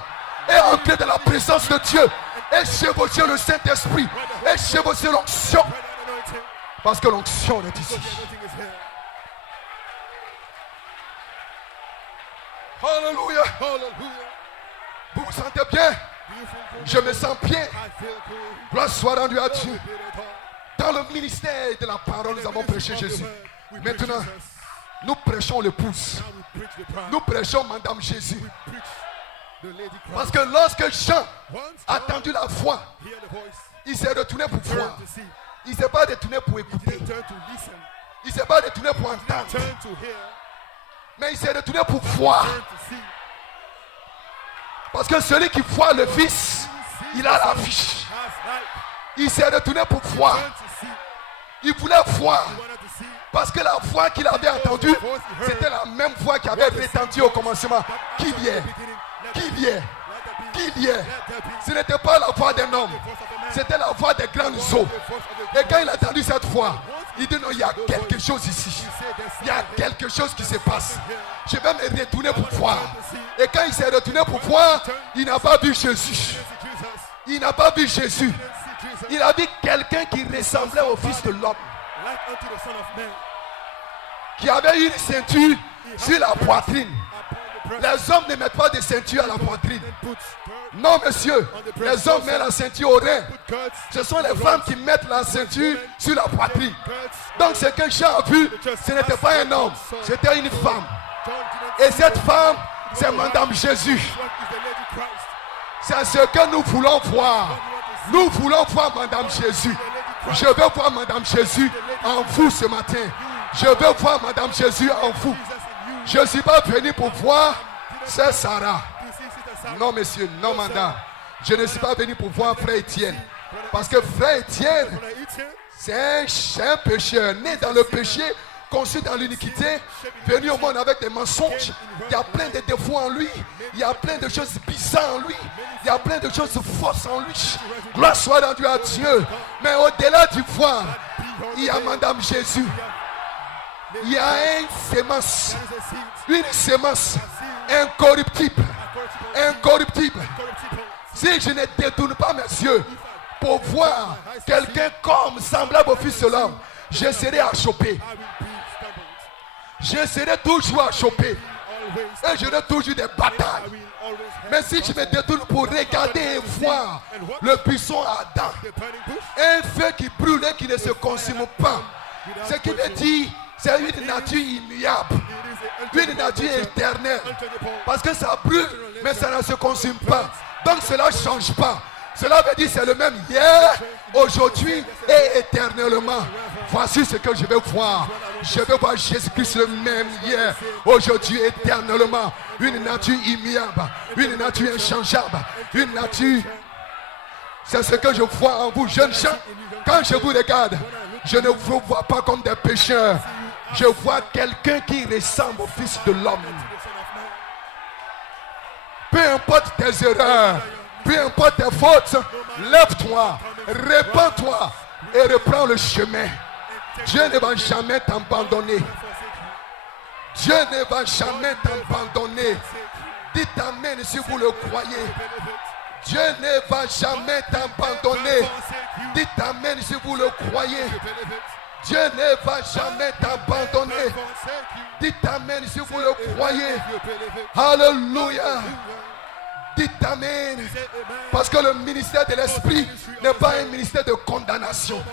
et entrez dans la présence de Dieu. Et chevauchez le Saint-Esprit. Et chevauchez l'onction. Parce que l'onction est ici. Alléluia. Vous vous sentez bien? Je me sens bien. Gloire soit rendue à Dieu. Dans le ministère de la parole, nous avons prêché Jésus. Maintenant, nous prêchons l'épouse. Nous prêchons Madame Jésus. Parce que lorsque Jean a entendu la voix, il s'est retourné pour voir. Il ne s'est pas retourné pour écouter. Il ne s'est pas retourné pour entendre. Mais il s'est retourné pour voir. Parce que celui qui voit le Fils, il a la vie. Il s'est retourné pour voir. Il voulait voir. Parce que la voix qu'il avait entendue, c'était la même voix qui avait retenti au commencement. Qu'il y ait. Qu'il y ait. Qu'il y ait. Ce n'était pas la voix d'un homme. C'était la voix des grandes eaux. Et quand il a entendu cette voix, il dit non, il y a quelque chose ici. Il y a quelque chose qui se passe. Je vais me retourner pour voir. Et quand il s'est retourné pour voir, il n'a pas vu Jésus. Il n'a pas vu Jésus. Il a vu quelqu'un qui ressemblait au Fils de l'homme. Qui avait une ceinture sur la poitrine. Les hommes ne mettent pas de ceinture à la poitrine. Non, monsieur. Les hommes mettent la ceinture au rein. Ce sont les femmes qui mettent la ceinture sur la poitrine. Donc ce que Jean a vu, ce n'était pas un homme. C'était une femme. Et cette femme, c'est Madame Jésus. C'est ce que nous voulons voir. Nous voulons voir Madame Jésus. Je veux voir Madame Jésus en vous ce matin. Je veux voir Madame Jésus en vous. Je ne suis pas venu pour voir, c'est Sarah. Non, monsieur, non, madame. Je ne suis pas venu pour voir Frère Étienne. Parce que Frère Étienne, c'est un pécheur, né dans le péché, conçu dans l'iniquité, venu au monde avec des mensonges. Il y a plein de défauts en lui. Il y a plein de choses bizarres en lui. Il y a plein de choses fausses en lui. Gloire soit rendue à Dieu. Mais au-delà du voir, il y a Madame Jésus. Il y a une semence incorruptible. Incorruptible. Si je ne détourne pas mes yeux pour voir quelqu'un comme semblable au Fils de l'homme, je serai achoppé. Je serai toujours achoppé. Et j'aurai toujours des batailles. Mais si je me détourne pour regarder et voir le buisson ardent, un feu qui brûle et qui ne se consume pas, ce qui veut dire c'est une nature immuable, une nature éternelle. Parce que ça brûle, mais ça ne se consume pas. Donc cela ne change pas. Cela veut dire c'est le même hier, aujourd'hui et éternellement. Voici ce que je vais voir. Je vais voir Jésus-Christ le même hier, aujourd'hui et éternellement. Une nature immuable, une nature inchangeable, une nature... C'est ce que je vois en vous, jeunes gens. Quand je vous regarde, je ne vous vois pas comme des pécheurs. Je vois quelqu'un qui ressemble au Fils de l'homme. importe tes erreurs, peu importe tes fautes, lève-toi, répands-toi et reprends le chemin. Dieu ne va jamais t'abandonner. Dieu ne va jamais t'abandonner. Dites amen si vous le croyez. Dieu ne va jamais t'abandonner. Dites amen si vous le croyez. Dieu ne va jamais t'abandonner. Dites amen si vous le croyez. Alléluia. Dites amen. Parce que le ministère de l'Esprit n'est pas un ministère de condamnation.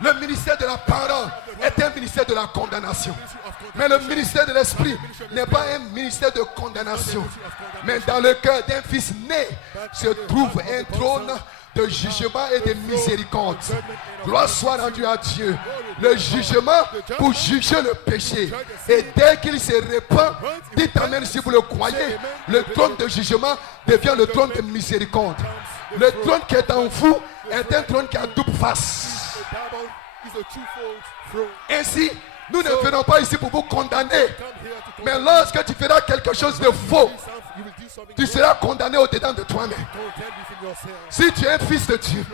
Le ministère de la parole est un ministère de la condamnation. Mais le ministère de l'Esprit n'est pas un ministère de condamnation. Mais dans le cœur d'un fils né se trouve un trône de jugement et de miséricorde. Gloire soit rendue à Dieu. Le jugement pour juger le péché. Et dès qu'il se répand, dites amen si vous le croyez, le trône de jugement devient le trône de miséricorde. Le trône qui est en vous est un trône qui a double face. Ainsi, nous ne venons pas ici pour vous condamner. Mais lorsque tu feras quelque chose de faux, tu seras condamné au-dedans de toi-même. Si tu es un fils de Dieu,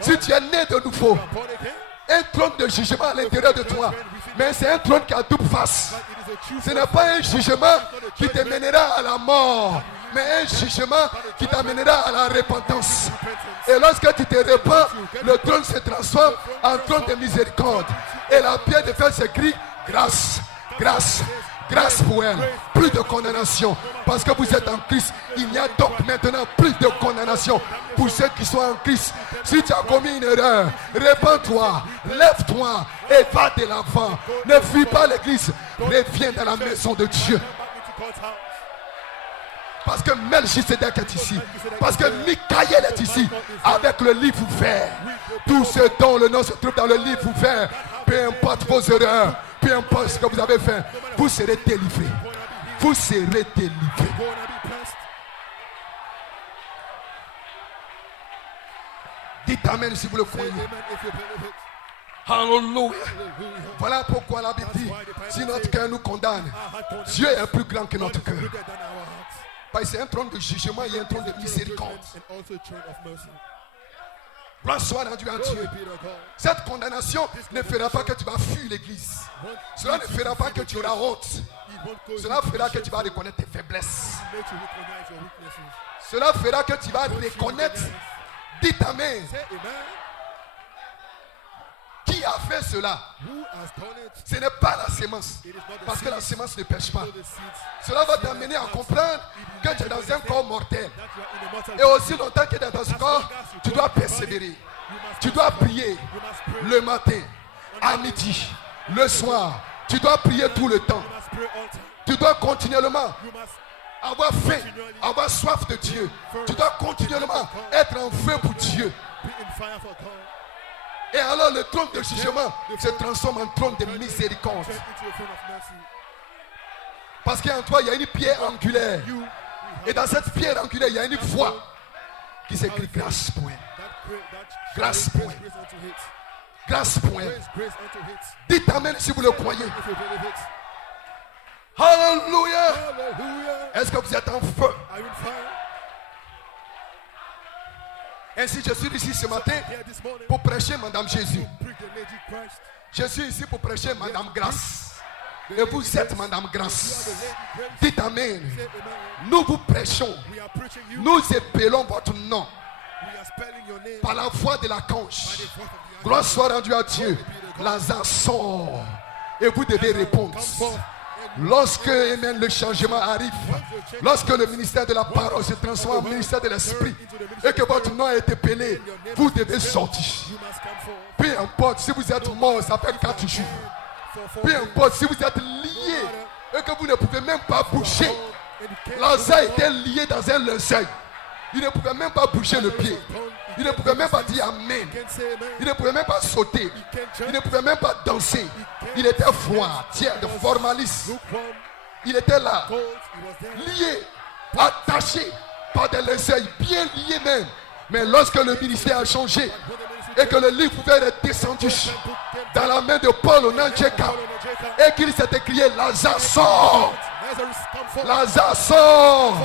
si tu es né de nouveau, un trône de jugement à l'intérieur de toi. Mais c'est un trône qui a double face. Ce n'est pas un jugement qui te mènera à la mort, mais un jugement qui t'amènera à la repentance. Et lorsque tu te répands, le trône se transforme en trône de miséricorde. Et la pierre de fer s'écrit grâce, grâce, grâce pour elle. Plus de condamnation. Parce que vous êtes en Christ, il n'y a donc maintenant plus de condamnation pour ceux qui sont en Christ. Si tu as commis une erreur, répands-toi, lève-toi et va de l'avant. Ne fuis pas l'église, reviens dans la maison de Dieu. Parce que Melchisedec est ici. Parce que Michaël est ici. Avec le livre ouvert. Tout ce dont le nom se trouve dans le livre ouvert. Peu importe vos erreurs. Peu importe ce que vous avez fait. Vous serez délivrés. Vous serez délivrés. Dites amen si vous le croyez. Alléluia. Voilà pourquoi la Bible dit, si notre cœur nous condamne, Dieu est plus grand que notre cœur. Parce que c'est un trône de jugement et un trône de miséricorde. Gloire soit rendue à Dieu. Cette condamnation ne fera pas que tu vas fuir l'église. Cela ne fera pas que tu auras honte. Cela fera que tu vas reconnaître tes faiblesses. Cela fera que tu vas reconnaître. Dites amen. Qui a fait cela? Ce n'est pas la sémence. Parce que la sémence ne pêche pas. Cela va t'amener à comprendre que tu es dans un corps mortel. Et aussi longtemps que tu es dans ce corps, tu dois persévérer. Tu dois prier le matin, à midi, le soir. Tu dois prier tout le temps. Tu dois continuellement avoir faim, avoir soif de Dieu. Tu dois continuellement être en feu pour Dieu. Et alors le trône de jugement se transforme en trône de miséricorde. Parce qu'en toi, il y a une pierre angulaire. Et dans cette pierre angulaire, il y a une voix qui s'écrit grâce pour elle. Grâce pour elle. Grâce pour elle. Dites amen si vous le croyez. Alléluia. Est-ce que vous êtes en feu? Ainsi, je suis ici ce matin pour prêcher Madame Jésus. Je suis ici pour prêcher Madame Grâce. Et vous êtes Madame Grâce. Dites amen. Nous vous prêchons. Nous épelons votre nom par la voix de l'archange. Gloire soit rendue à Dieu. Lazare sort. Et vous devez répondre. Lorsque le changement arrive, lorsque le ministère de la parole se transforme en ministère de l'esprit et que votre nom a été épelé, vous devez sortir. Peu importe si vous êtes mort, ça fait 4 jours. Peu importe si vous êtes lié et que vous ne pouvez même pas bouger. Lazare était lié dans un linceul. Il ne pouvait même pas bouger le pied. Il ne pouvait même pas dire amen. Il ne pouvait même pas sauter. Il ne pouvait même pas danser. Il était froid, tiède, formaliste. Il était là, lié, attaché par des linceuls, bien lié même. Mais lorsque le ministère a changé et que le livre ouvert est descendu dans la main de Paul Onanjeka et qu'il s'est écrié Lazare sort, Lazarus, come forth. Lazare sort.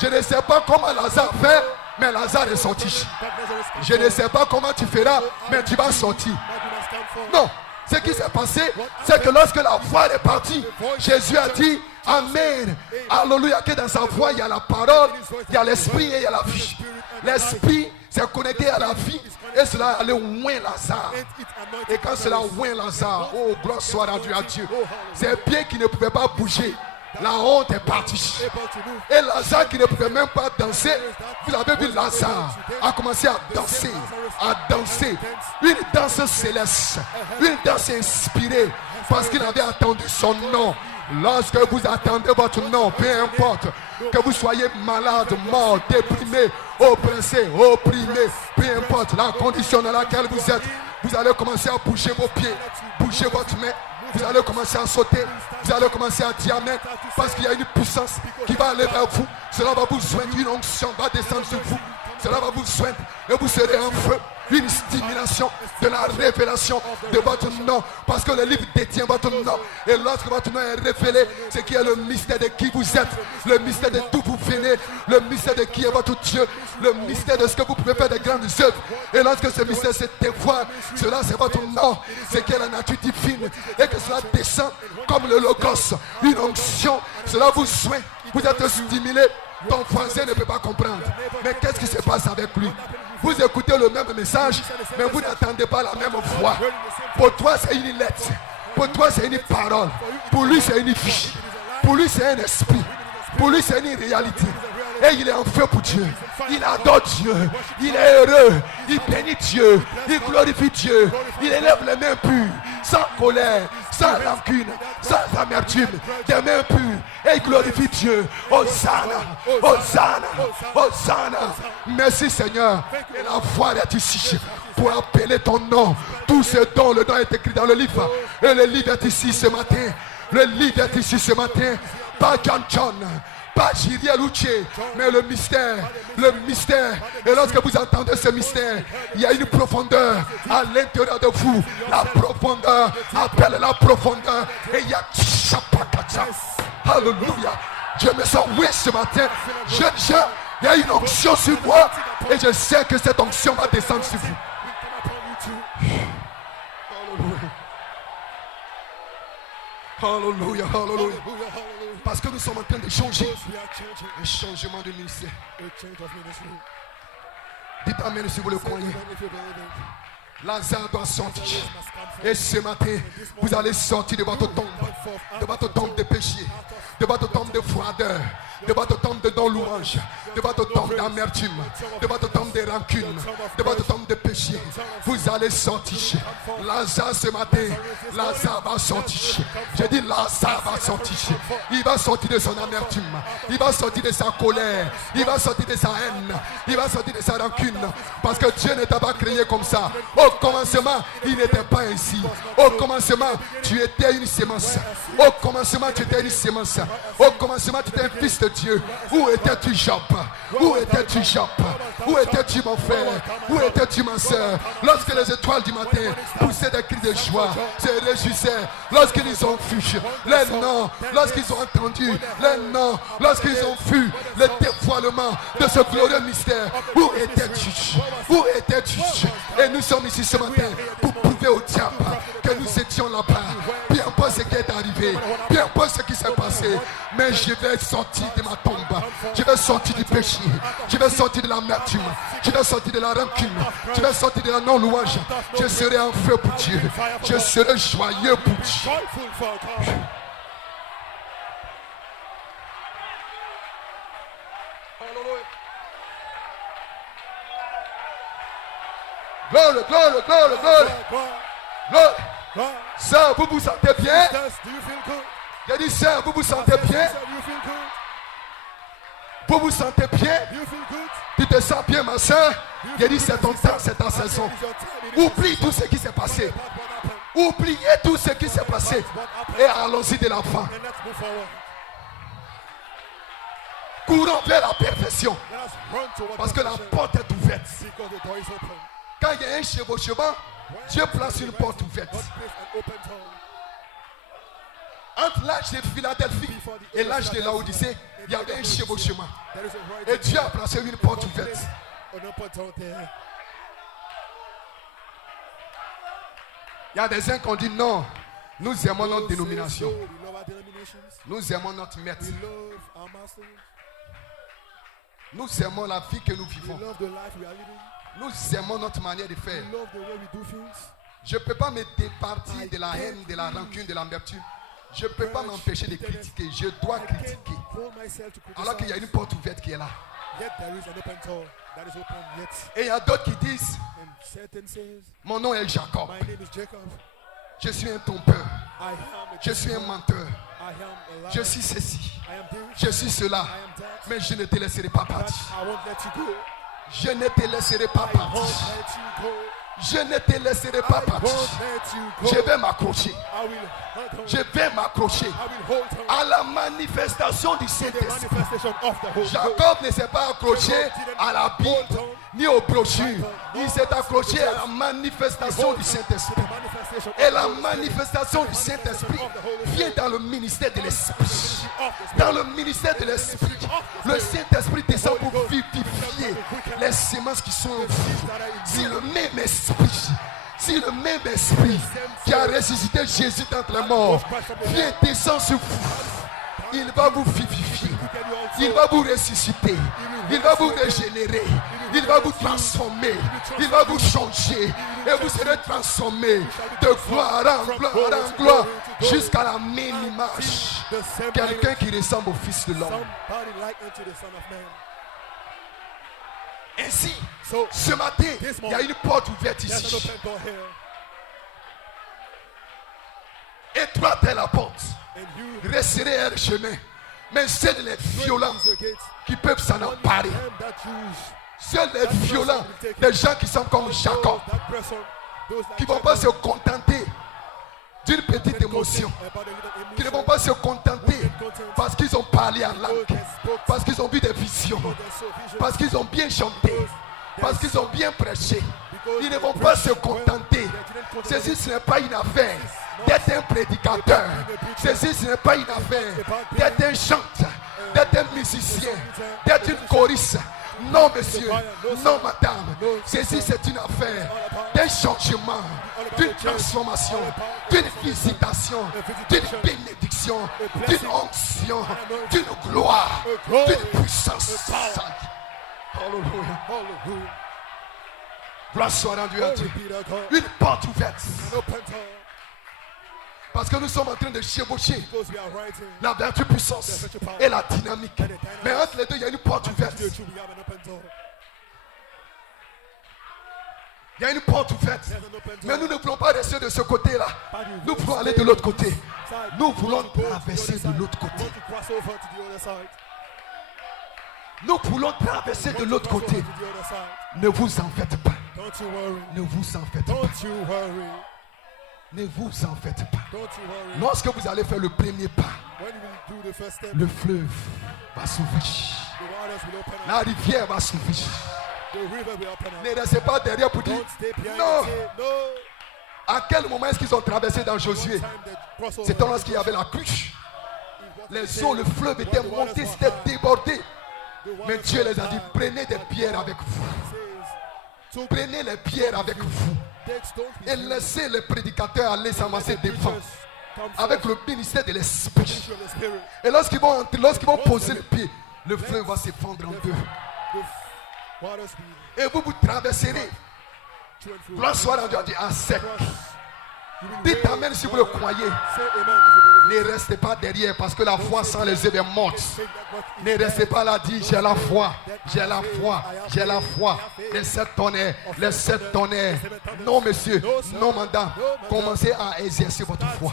Je ne sais pas comment Lazare fait, mais Lazare est sorti. Lazarus, come Je ne sais pas comment tu feras, mais tu vas sortir. Lazarus, come forth. Non, ce qui s'est passé, c'est que lorsque la voix est partie, Jésus a dit Amen. Alléluia, que dans sa voix, il y a la parole, il y a l'esprit et il y a la vie. L'esprit s'est connecté à la vie et cela allait oint Lazare. Et quand cela oint Lazare, oh, gloire soit rendue à Dieu. Ses pieds qui ne pouvaient pas bouger. La honte est partie. Et Lazare qui ne pouvait même pas danser, vous avez vu Lazare a commencé à danser, à danser. Une danse céleste, une danse inspirée, parce qu'il avait attendu son nom. Lorsque vous attendez votre nom, peu importe que vous soyez malade, mort, déprimé, oppressé, opprimé, peu importe la condition dans laquelle vous êtes, vous allez commencer à bouger vos pieds, bouger votre main. Vous allez commencer à sauter, vous allez commencer à dire Amen, parce qu'il y a une puissance qui va aller vers vous. Cela va vous soigner, une onction va descendre sur vous. Cela va vous soigner et vous serez en feu. Une stimulation de la révélation de votre nom, parce que le livre détient votre nom. Et lorsque votre nom est révélé, c'est qui est le mystère de qui vous êtes, le mystère de d'où vous venez, le mystère de qui est votre Dieu, le mystère de ce que vous pouvez faire de grandes œuvres. Et lorsque ce mystère se dévoile, cela c'est votre nom, c'est qui est la nature divine, et que cela descend comme le logos, une onction, cela vous soigne, vous êtes stimulé. Ton voisin ne peut pas comprendre. Mais qu'est-ce qui se passe avec lui? Vous écoutez le même message, mais vous n'entendez pas la même voix. Pour toi, c'est une lettre. Pour toi, c'est une parole. Pour lui, c'est une vie. Pour lui, c'est un esprit. Pour lui, c'est une réalité. Et il est en feu pour Dieu. Il adore Dieu. Il est heureux. Il bénit Dieu. Il glorifie Dieu. Il élève les mains pures, sans colère, sans rancune, sans amertume, des mains pures. Et il glorifie Dieu. Hosanna, Hosanna, Hosanna. Merci Seigneur. Et la voix est ici pour appeler ton nom. Tout ce dont le nom est écrit dans le livre. Et le livre est ici ce matin. Le livre est ici ce matin. Pas John, pas Jiriel Uche, mais le mystère, le mystère. Et lorsque vous entendez ce mystère, il y a une profondeur à l'intérieur de vous. La profondeur appelle la profondeur. Et il y a Alléluia. Je me sens oui ce matin. Il y a une onction sur moi. Et je sais que cette onction va descendre sur vous. Alléluia, alléluia. Parce que nous sommes en train de changer. Un changement de ministère. Dites Amen si vous le croyez. Lazare doit sortir. Et ce matin, vous allez sortir de votre tombe de péché, de votre tombe de froideur, de votre tombe de non-louange, de votre tombe d'amertume, de votre tombe de rancune, de votre tombe de péché. Vous allez sortir. Lazare ce matin, Lazare va sortir. J'ai dit Lazare va sortir. Il va sortir de son amertume, il va sortir de sa colère, il va sortir de sa haine, il va sortir de sa rancune. Parce que Dieu ne t'a pas créé comme ça. Au commencement, il n'était pas ainsi. Au commencement, tu étais une sémence. Au commencement, tu étais une sémence. Au commencement, tu étais un fils de Dieu. Où étais-tu, Job? Où étais-tu, Job? Où étais-tu, mon frère? Où étais-tu, ma soeur? Lorsque les étoiles du matin poussaient des cris de joie, se réjouissaient. Lorsqu'ils ont vu les noms, lorsqu'ils ont entendu les noms, lorsqu'ils ont vu le dévoilement de ce glorieux mystère. Où étais-tu? Où étais-tu? Et nous sommes ici ce matin pour prouver au diable que nous étions là-bas. Peu importe ce qui est arrivé, peu importe ce qui s'est passé, mais je vais sortir de ma tombe. Je vais sortir du péché. Je vais sortir de l'amertume. Je vais sortir de la rancune. Je vais sortir de la non-louange. Je serai en feu pour Dieu. Je serai joyeux pour Dieu. Gloire, gloire, gloire, gloire. Gloire. Sœur, vous vous sentez bien? J'ai dit, sœur, vous vous sentez bien? Vous vous sentez bien? Tu te sens bien, ma sœur? J'ai dit, c'est ton temps, c'est ta saison. Oublie tout ce qui s'est passé. Oubliez tout ce qui s'est passé. Et allons-y de l'avant. Courons vers la perfection. Parce que la porte est ouverte. Quand il y a un chevauchement, Dieu place une porte ouverte. Entre l'âge de Philadelphie et l'âge de Laodicée, il y avait un chevauchement. Et Dieu a placé une porte ouverte. Il y a des uns qui ont dit non, nous aimons notre dénomination. Nous aimons notre maître. Nous aimons la vie que nous vivons. Nous aimons notre manière de faire. Je ne peux pas me départir de la haine, de la rancune, de l'amertume. Je ne peux pas m'empêcher de critiquer. Je dois critiquer. Alors qu'il y a une porte ouverte qui est là. Et il y a d'autres qui disent, mon nom est Jacob. Je suis un trompeur. Je suis un menteur. Je suis ceci. Je suis cela. Mais je ne te laisserai pas partir. Je ne te laisserai pas partir. Je ne te laisserai pas partir. Je vais m'accrocher. Je vais m'accrocher à la manifestation du Saint-Esprit. Jacob ne s'est pas accroché à la Bible ni aux brochures. Il s'est accroché à la manifestation du Saint-Esprit. Et la manifestation du Saint-Esprit vient dans le ministère de l'Esprit. Dans le ministère de l'Esprit, le Saint-Esprit descend pour vivifier les semences qui sont en vous. Si le même esprit, si le même esprit qui a ressuscité Jésus d'entre les morts vient descendre sur vous, il va vous vivifier, il va vous ressusciter, il va vous régénérer, il va vous transformer, il va vous changer et vous serez transformés de gloire en gloire en gloire jusqu'à la même image. Quelqu'un qui ressemble au Fils de l'homme. Ainsi, ce matin, il y a une porte ouverte ici. Étroite est la porte, resserré est le chemin, mais c'est les violents qui peuvent s'en emparer. Seuls les violents, des gens qui sont comme Jacob, qui ne vont pas se contenter d'une petite émotion, qui ne vont pas se contenter parce qu'ils ont parlé en langue, parce qu'ils ont vu des visions, parce qu'ils ont bien chanté, parce qu'ils ont bien prêché. Ils ne vont pas se contenter. Ceci, ce n'est pas une affaire d'être un prédicateur. Ceci, ce n'est pas une affaire d'être un chanteur, d'être un musicien, d'être une choriste. Non, monsieur, non, madame. Ceci, c'est une affaire d'un changement, d'une transformation, d'une visitation, d'une bénédiction, d'une onction, d'une gloire, d'une puissance. Alléluia. Gloire soit rendue à Dieu. Une porte ouverte. Parce que nous sommes en train de chevaucher la vertu puissance et la dynamique. Mais entre les deux, il y a une porte ouverte. Il y a une porte ouverte. Mais nous ne voulons pas rester de ce côté-là. Nous voulons aller de l'autre côté. Nous voulons traverser de l'autre côté. Nous voulons traverser de l'autre côté. Ne vous en faites pas. Ne vous en faites pas. Ne vous en faites pas. Lorsque vous allez faire le premier pas, le fleuve va s'ouvrir. La rivière va s'ouvrir. Ne restez pas derrière pour dire non. À quel moment est-ce qu'ils ont traversé dans Josué? C'était lorsqu'il y avait la cruche. Les eaux, le fleuve était monté, c'était débordé. Mais Dieu les a dit, prenez des pierres avec vous. Prenez les pierres avec vous. Et laissez les prédicateurs aller s'amasser devant. Avec le ministère de l'Esprit. Et lorsqu'ils vont poser les pieds, le fleuve va se fendre en deux. Et vous traverserez. Gloire soit rendue à Dieu à sec. Dites amen si vous le croyez. Ne restez pas derrière parce que la foi sans les œuvres est morte. Ne restez pas là, dit j'ai la foi, j'ai la foi, j'ai la foi. Les 7 tonnerres, les 7 tonnerres. Non monsieur, non madame. Commencez à exercer votre foi.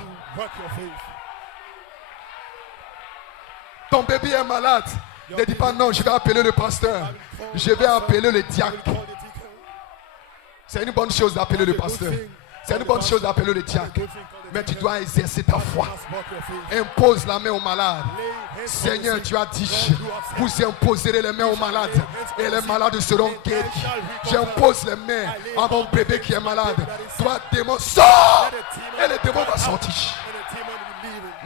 Ton bébé est malade. Ne dis pas non, je vais appeler le pasteur. Je vais appeler le diacre. C'est une bonne chose d'appeler le pasteur. C'est une bonne chose d'appeler le diacre. Mais tu dois exercer ta foi. Impose la main au malade. Seigneur, tu as dit, vous imposerez les mains aux malades et les malades seront guéris. J'impose les mains à mon bébé qui est malade. Toi, démon, sors! Et le démon va sortir.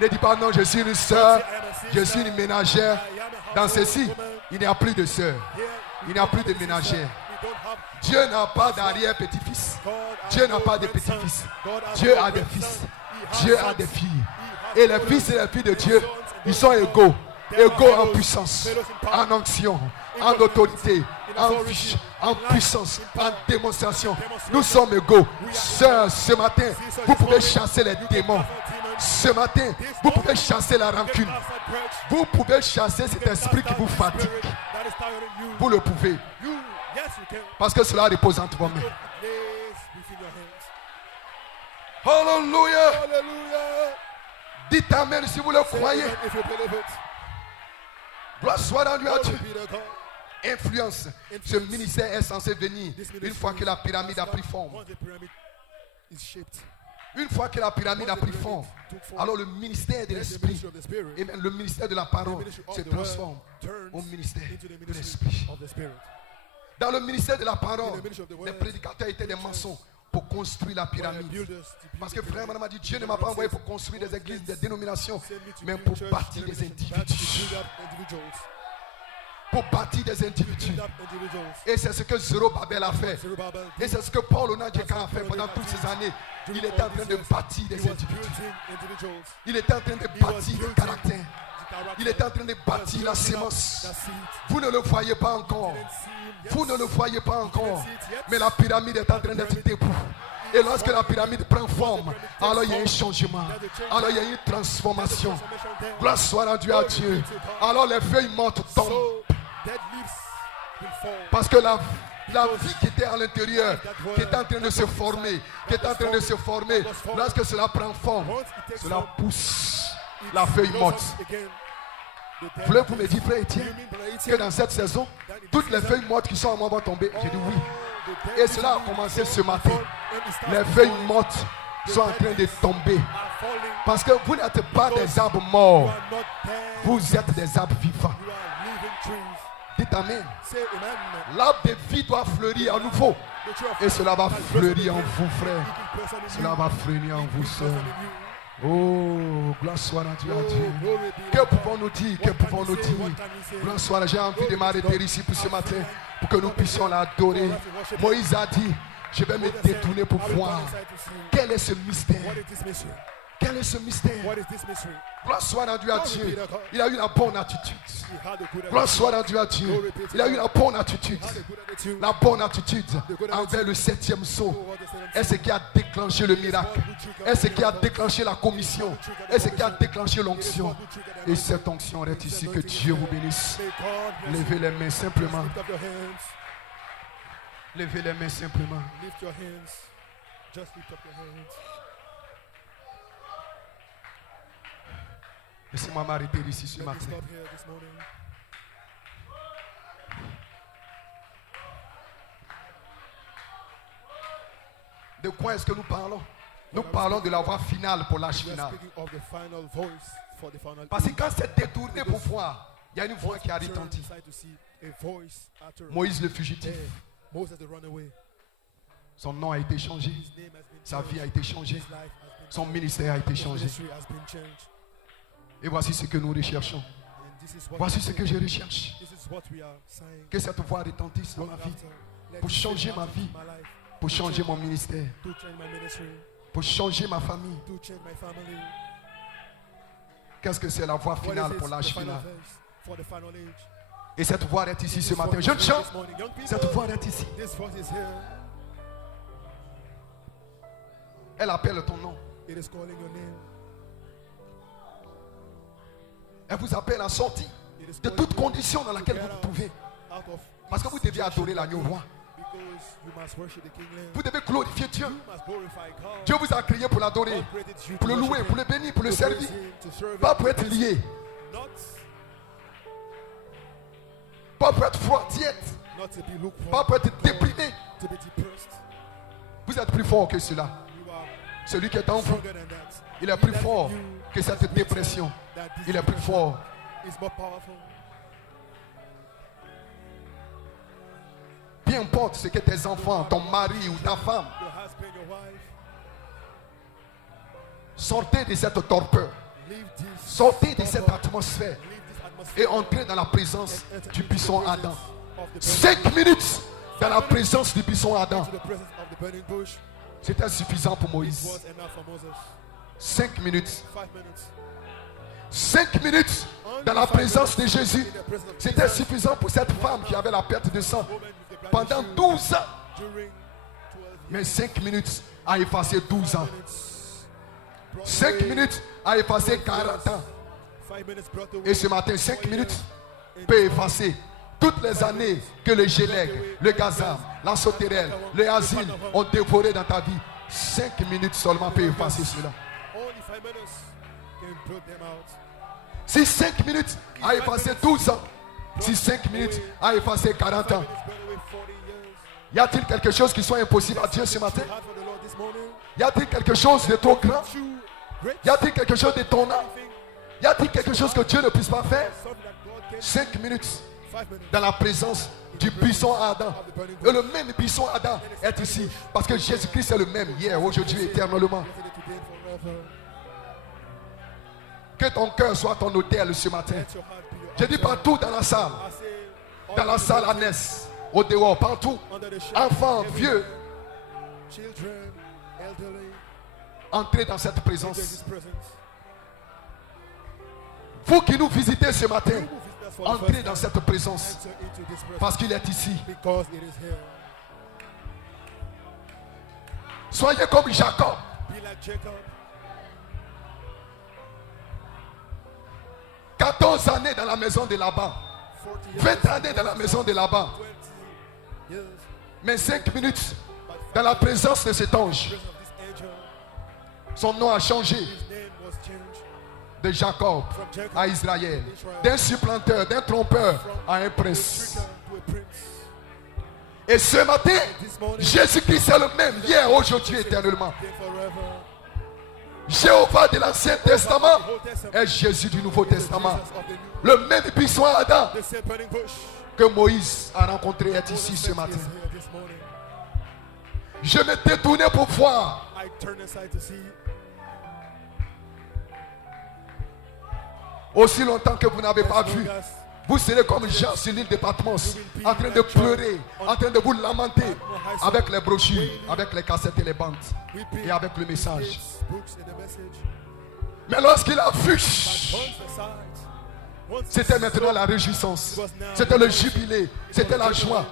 Ne dis pas non, je suis une sœur, je suis une ménagère. Dans ceci, il n'y a plus de sœur, il n'y a plus de ménagère. Dieu n'a pas d'arrière-petit-fils. Dieu n'a pas de petits-fils. Dieu a des fils. Dieu a des filles. Et les fils et les filles de Dieu, ils sont égaux. Égaux en puissance, en onction, en autorité, en puissance, en démonstration. Nous sommes égaux. Sœurs, ce matin, vous pouvez chasser les démons. Ce matin, vous pouvez chasser la rancune. Vous pouvez chasser cet esprit qui vous fatigue. Vous le pouvez. Parce que cela repose entre vos mains. Alléluia. Dites amen si vous le croyez. Gloire soit rendue à Dieu. Influence. Ce ministère est censé venir une fois que la pyramide a pris forme. Une fois que la pyramide a pris forme, alors le ministère de l'esprit et même le ministère de la parole se transforme au ministère de l'esprit. Dans le ministère de la parole, les prédicateurs étaient des maçons pour construire la pyramide. Parce que frère, madame a dit, Dieu ne m'a pas envoyé pour construire des églises, des dénominations, mais pour bâtir des individus. Pour bâtir des individus. Et c'est ce que Zorobabel a fait. Et c'est ce que Paul Onadjeka a fait pendant toutes ces années. Il était en train de bâtir des individus. Il était en train de bâtir des caractères. Il était en train de bâtir la sémence. Vous ne le voyez pas encore. Vous ne le voyez pas encore. Mais la pyramide est en train d'être debout. Et lorsque la pyramide prend forme, alors il y a un changement. Alors il y a une transformation. Gloire soit rendue à Dieu. Alors les feuilles mortes tombent. Parce que la vie qui était à l'intérieur, qui est en train de se former, lorsque cela prend forme, cela pousse la feuille morte. Voulez-vous me dire, frère Etienne, que dans cette saison, toutes les feuilles mortes qui sont en moi vont tomber? J'ai dit oui. Et cela a commencé ce matin. Les feuilles mortes sont en train de tomber. Parce que vous n'êtes pas des arbres morts. Vous êtes des arbres vivants. Dites amen. L'arbre de vie doit fleurir à nouveau. Et cela va fleurir en vous, frère. Cela va fleurir en vous, sœurs. Oh, gloire soit à Dieu. Que pouvons-nous dire? Que pouvons-nous dire? Gloire soit, j'ai envie de m'arrêter ici pour ce matin, pour que nous puissions l'adorer. Moïse a dit, je vais me détourner pour voir quel est ce mystère. Quel est ce mystère? Gloire soit rendue à Dieu. Il a eu la bonne attitude. Gloire soit rendue à Dieu. Il a eu la bonne attitude. La bonne attitude envers le 7e sceau. Est ce qui a déclenché le miracle. Est ce qui a déclenché la commission. Est ce qui a déclenché l'onction. Et cette onction est ici. Que Dieu vous bénisse. Levez les mains simplement. Levez les mains simplement. Laissez-moi m'arrêter ici ce matin. De quoi est-ce que nous parlons? Nous parlons de la voix finale pour l'âge final. Parce que quand c'est détourné pour voir, il y a une voix qui a retenti. Moïse le fugitif. Son nom a été changé. Sa vie a été changée. Son ministère a été changé. Et voici ce que nous recherchons. Voici ce que je recherche. Que cette voix retentisse dans ma vie. Pour changer ma vie. Pour changer mon ministère. Pour changer ma famille. Qu'est-ce que c'est la voix finale pour l'âge final? Et cette voix est ici ce matin. Jeune chant, cette voix est ici. Elle appelle ton nom. Elle vous appelle à sortir de toute condition dans laquelle vous vous trouvez. Parce que vous devez adorer l'agneau roi. Vous devez glorifier Dieu. Dieu vous a créé pour l'adorer, pour le louer, pour le bénir, pour le servir. Pas pour être lié. Pas pour être froidette. Pas pour être déprimé. Vous êtes plus fort que cela. Celui qui est en vous, il est plus fort que cette dépression. Il est plus fort. Peu importe ce que tes enfants, ton mari ou ta femme, sortez de cette torpeur. Sortez de cette atmosphère et entrez dans la présence du buisson ardent. 5 minutes dans la présence du buisson ardent. C'était suffisant pour Moïse. 5 minutes. 5 minutes dans la présence de Jésus. C'était suffisant pour cette femme qui avait la perte de sang pendant 12 ans. Mais 5 minutes a effacé 12 ans. 5 minutes a effacé 40 ans. Et ce matin, 5 minutes peut effacer toutes les années que le Gélègue, le Gazam, la Sauterelle, le Asile ont dévoré dans ta vie. 5 minutes seulement peut effacer cela. Si 5 minutes a effacé 12 ans, si 5 minutes a effacé 40 ans, y a-t-il quelque chose qui soit impossible à Dieu ce matin? Y a-t-il quelque chose de trop grand? Y a-t-il quelque chose d'étonnant? Y a-t-il quelque chose que Dieu ne puisse pas faire? 5 minutes dans la présence du buisson ardent. Et le même buisson ardent est ici. Parce que Jésus-Christ est le même hier, aujourd'hui, éternellement. Que ton cœur soit ton hôtel ce matin. Je dis partout dans la salle. Dans la salle Annès. Au dehors, partout. Enfants, vieux. Entrez dans cette présence. Vous qui nous visitez ce matin, entrez dans cette présence. Parce qu'il est ici. Soyez comme Jacob. 14 années dans la maison de Laban. 20 années dans la maison de Laban. Mais 5 minutes dans la présence de cet ange. Son nom a changé. De Jacob à Israël. D'un supplanteur, d'un trompeur à un prince. Et ce matin, Jésus-Christ est le même hier, aujourd'hui, éternellement. Jéhovah de l'Ancien Testament est Jésus du Nouveau Testament. Le même buisson ardent que Moïse a rencontré est ici ce matin. Je me détournais pour voir. Aussi longtemps que vous n'avez pas vu, vous serez comme Jean sur l'île de Patmos, en train de pleurer, en train de vous lamenter, avec les brochures, avec les cassettes et les bandes, et avec le message. Mais lorsqu'il a vu, c'était maintenant la réjouissance, c'était le jubilé, c'était la joie.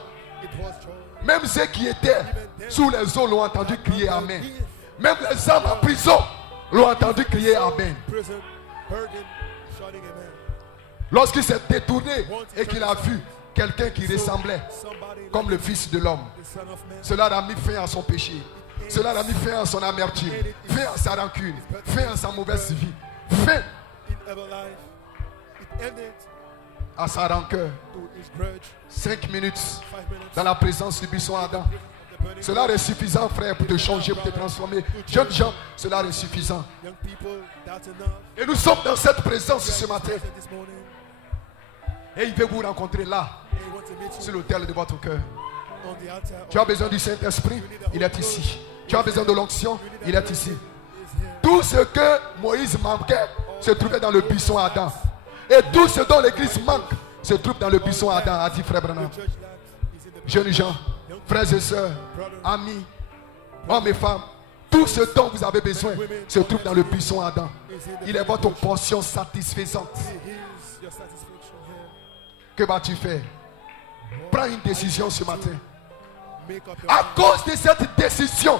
Même ceux qui étaient sous les eaux l'ont entendu crier Amen. Même les hommes en prison l'ont entendu crier Amen. Lorsqu'il s'est détourné et qu'il a vu quelqu'un qui ressemblait comme le Fils de l'homme, cela a mis fin à son péché. Cela a mis fin à son amertume, fin à sa rancune, fin à sa mauvaise vie, fin à sa rancœur. 5 minutes dans la présence du buisson ardent. Cela est suffisant, frère, pour te changer, pour te transformer. Jeunes gens, cela est suffisant. Et nous sommes dans cette présence ce matin. Et il veut vous rencontrer là, sur l'autel de votre cœur. Tu as besoin du Saint-Esprit, il est ici. Tu as besoin de l'onction, il est ici. Tout ce que Moïse manquait se trouvait dans le buisson ardent. Et tout ce dont l'Église manque se trouve dans le buisson ardent, a dit Frère Branham. Jeunes gens, frères et sœurs, amis, hommes et femmes, tout ce dont vous avez besoin se trouve dans le buisson ardent. Il est votre portion satisfaisante. Que vas-tu faire? Prends une décision ce matin. À cause de cette décision,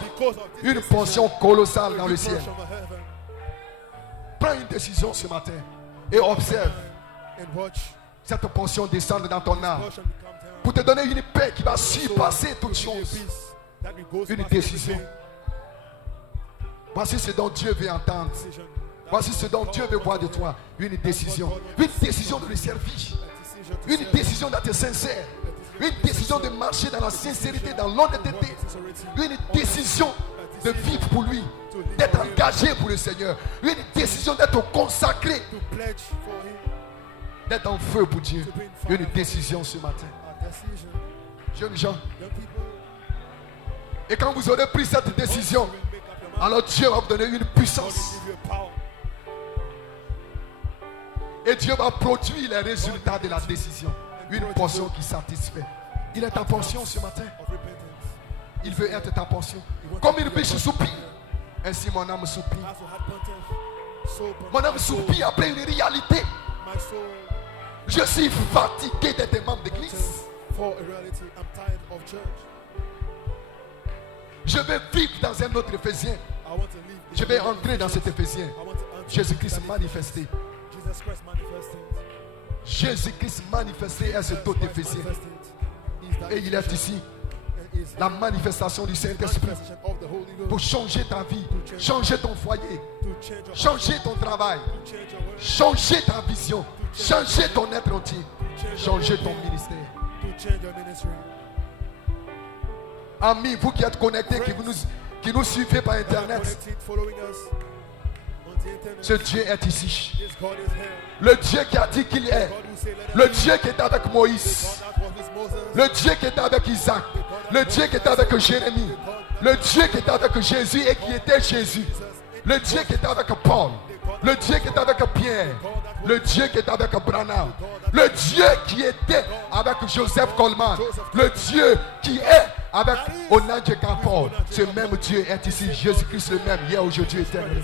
une portion colossale dans le ciel. Prends une décision ce matin et observe cette portion descendre dans ton âme pour te donner une paix qui va surpasser toutes choses. Une décision. Voici ce dont Dieu veut entendre. Voici ce dont Dieu veut voir de toi. Une décision. Une décision de le servir. Une décision d'être sincère. Une décision de marcher dans la sincérité, dans l'honnêteté. Une décision de vivre pour lui. D'être engagé pour le Seigneur. Une décision d'être consacré. D'être en feu pour Dieu. Une décision ce matin. Jeunes gens. Et quand vous aurez pris cette décision, alors Dieu va vous donner une puissance. Et Dieu va produire les résultats de la décision. Une portion qui satisfait. Il est ta portion ce matin. Il veut être ta portion. Comme une biche soupire, ainsi mon âme soupire. Mon âme soupire après une réalité. Je suis fatigué d'être membre d'église. Je vais vivre dans un autre Éphésien. Je vais entrer dans cet Éphésien. Jésus-Christ manifesté. Jésus-Christ manifesté est cet autre Éphésien. Et il est ici. La manifestation du Saint-Esprit pour changer ta vie, changer ton foyer, changer ton travail, changer ta vision, changer ton être entier, changer ton ministère. Amis, vous qui êtes connectés, qui nous suivez par Internet, ce Dieu est ici. Le Dieu qui a dit qu'il est. Le Dieu qui est avec Moïse. Le Dieu qui était avec Isaac. Le Dieu qui était avec Jérémie. Le Dieu qui était avec Jésus et qui était Jésus. Le Dieu qui était avec Paul. Le Dieu qui était avec Pierre. Le Dieu qui était avec Branham. Le Dieu qui était avec Joseph Coleman. Le Dieu qui est avec Onange Kampor. Ce même Dieu est ici. Jésus-Christ le même. Hier, aujourd'hui, éternellement.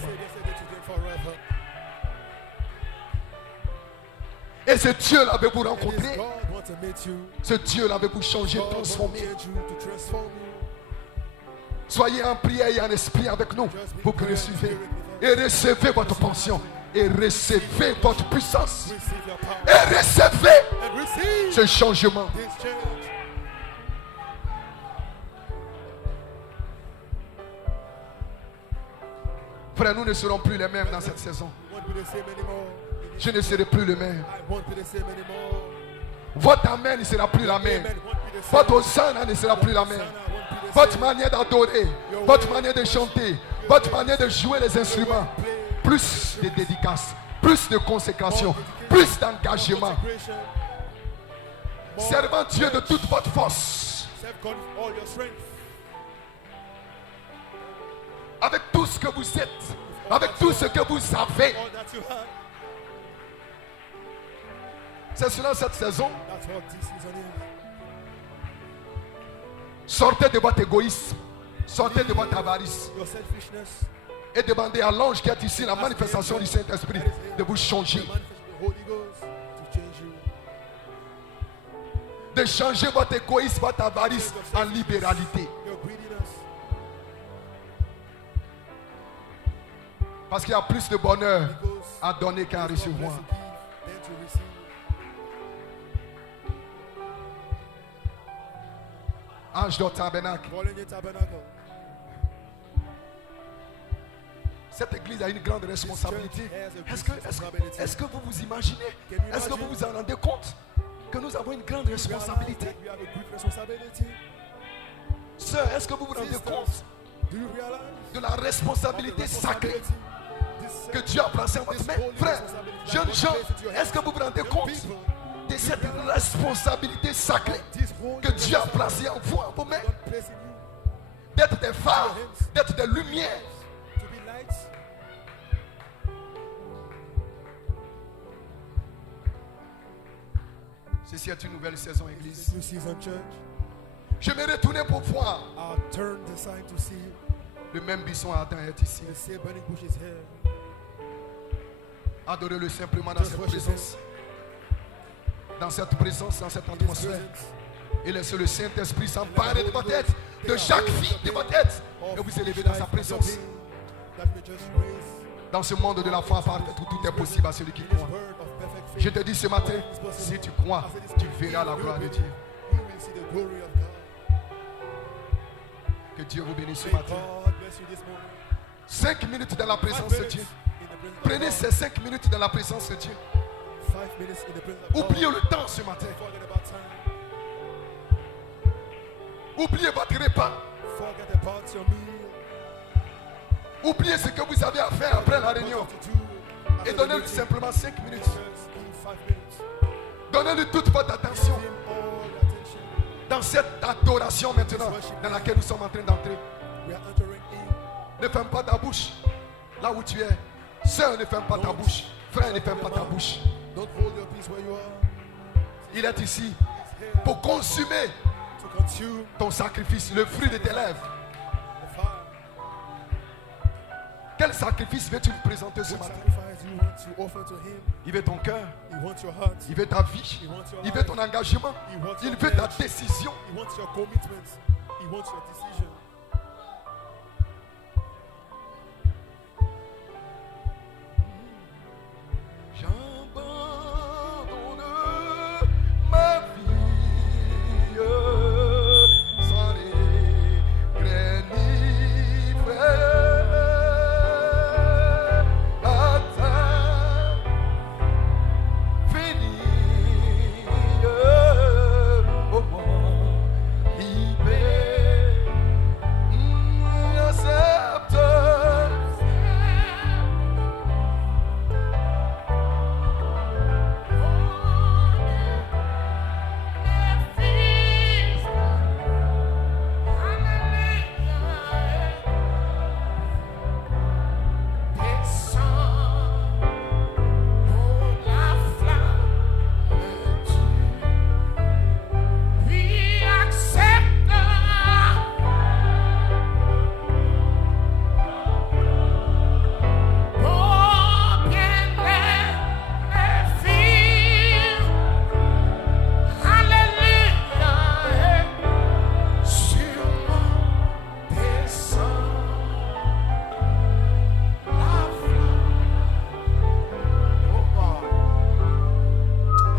Et ce Dieu-là veut vous rencontrer. Ce Dieu-là veut vous changer, transformer. Soyez en prière et en esprit avec nous. Vous pouvez suivre. Et recevez votre pension. Et recevez votre puissance. Et recevez ce changement. Frère, nous ne serons plus les mêmes dans cette saison. Je ne serai plus le même. Votre amen ne sera plus la même. Votre hosanna ne sera plus la même. Votre manière d'adorer, votre manière de chanter, votre manière de jouer les instruments. Plus de dédicaces, plus de consécration, plus d'engagement. Servant Dieu de toute votre force. Avec tout ce que vous êtes, avec tout ce que vous avez. C'est cela cette saison. Sortez de votre égoïsme. Sortez de votre avarice. Et demandez à l'ange qui est ici, la manifestation du Saint-Esprit, de vous changer. De changer votre égoïsme, votre avarice en libéralité. Parce qu'il y a plus de bonheur à donner qu'à recevoir. Ange de tabernacle. Cette église a une grande responsabilité. Est-ce que vous vous imaginez? Est-ce que vous vous en rendez compte que nous avons une grande responsabilité? Sœur, est-ce que vous vous rendez compte de la responsabilité sacrée que Dieu a placée en votre main? Frère, jeunes gens, est-ce que vous vous rendez compte de cette responsabilité sacrée que Dieu a placée en vous, en vos mains? D'être des phares, d'être des lumières. Ceci est une nouvelle saison, église. Je vais retourner pour voir. Le même buisson ardent est ici. Adorez-le simplement dans cette présence. Dans cette présence, dans cette atmosphère. Et laissez le Saint-Esprit s'emparer de votre tête, de chaque vie de votre tête. Et vous élevez dans sa présence. Dans ce monde de la foi parfaite où tout est possible à celui qui croit. Je te dis ce matin, si tu crois, tu verras la gloire de Dieu. Que Dieu vous bénisse ce matin. 5 minutes dans la présence de Dieu. Prenez ces 5 minutes dans la présence de Dieu. Oubliez le temps ce matin. Oubliez votre repas. Oubliez ce que vous avez à faire après la réunion. Et donnez-lui simplement 5 minutes. Donnez-lui toute votre attention. Dans cette adoration maintenant, dans laquelle nous sommes en train d'entrer. Ne ferme pas ta bouche. Là où tu es. Sœur, ne ferme pas ta bouche. Frère, ne ferme pas ta bouche. Don't hold your peace where you are. Il est ici He's here pour consumer to consume ton sacrifice, le fruit de tes lèvres. the fire. Quel sacrifice veux-tu lui présenter ce What matin? sacrifice you want to offer to him? Il veut ton cœur, He wants your heart. il veut ta vie, He wants your il veut life. ton engagement, He wants il your veut ta pledge. décision. He wants your commitment. He wants your decision. J'abandonne ma vie sans regret ni frais à ta venir au monde libéré. Accepte.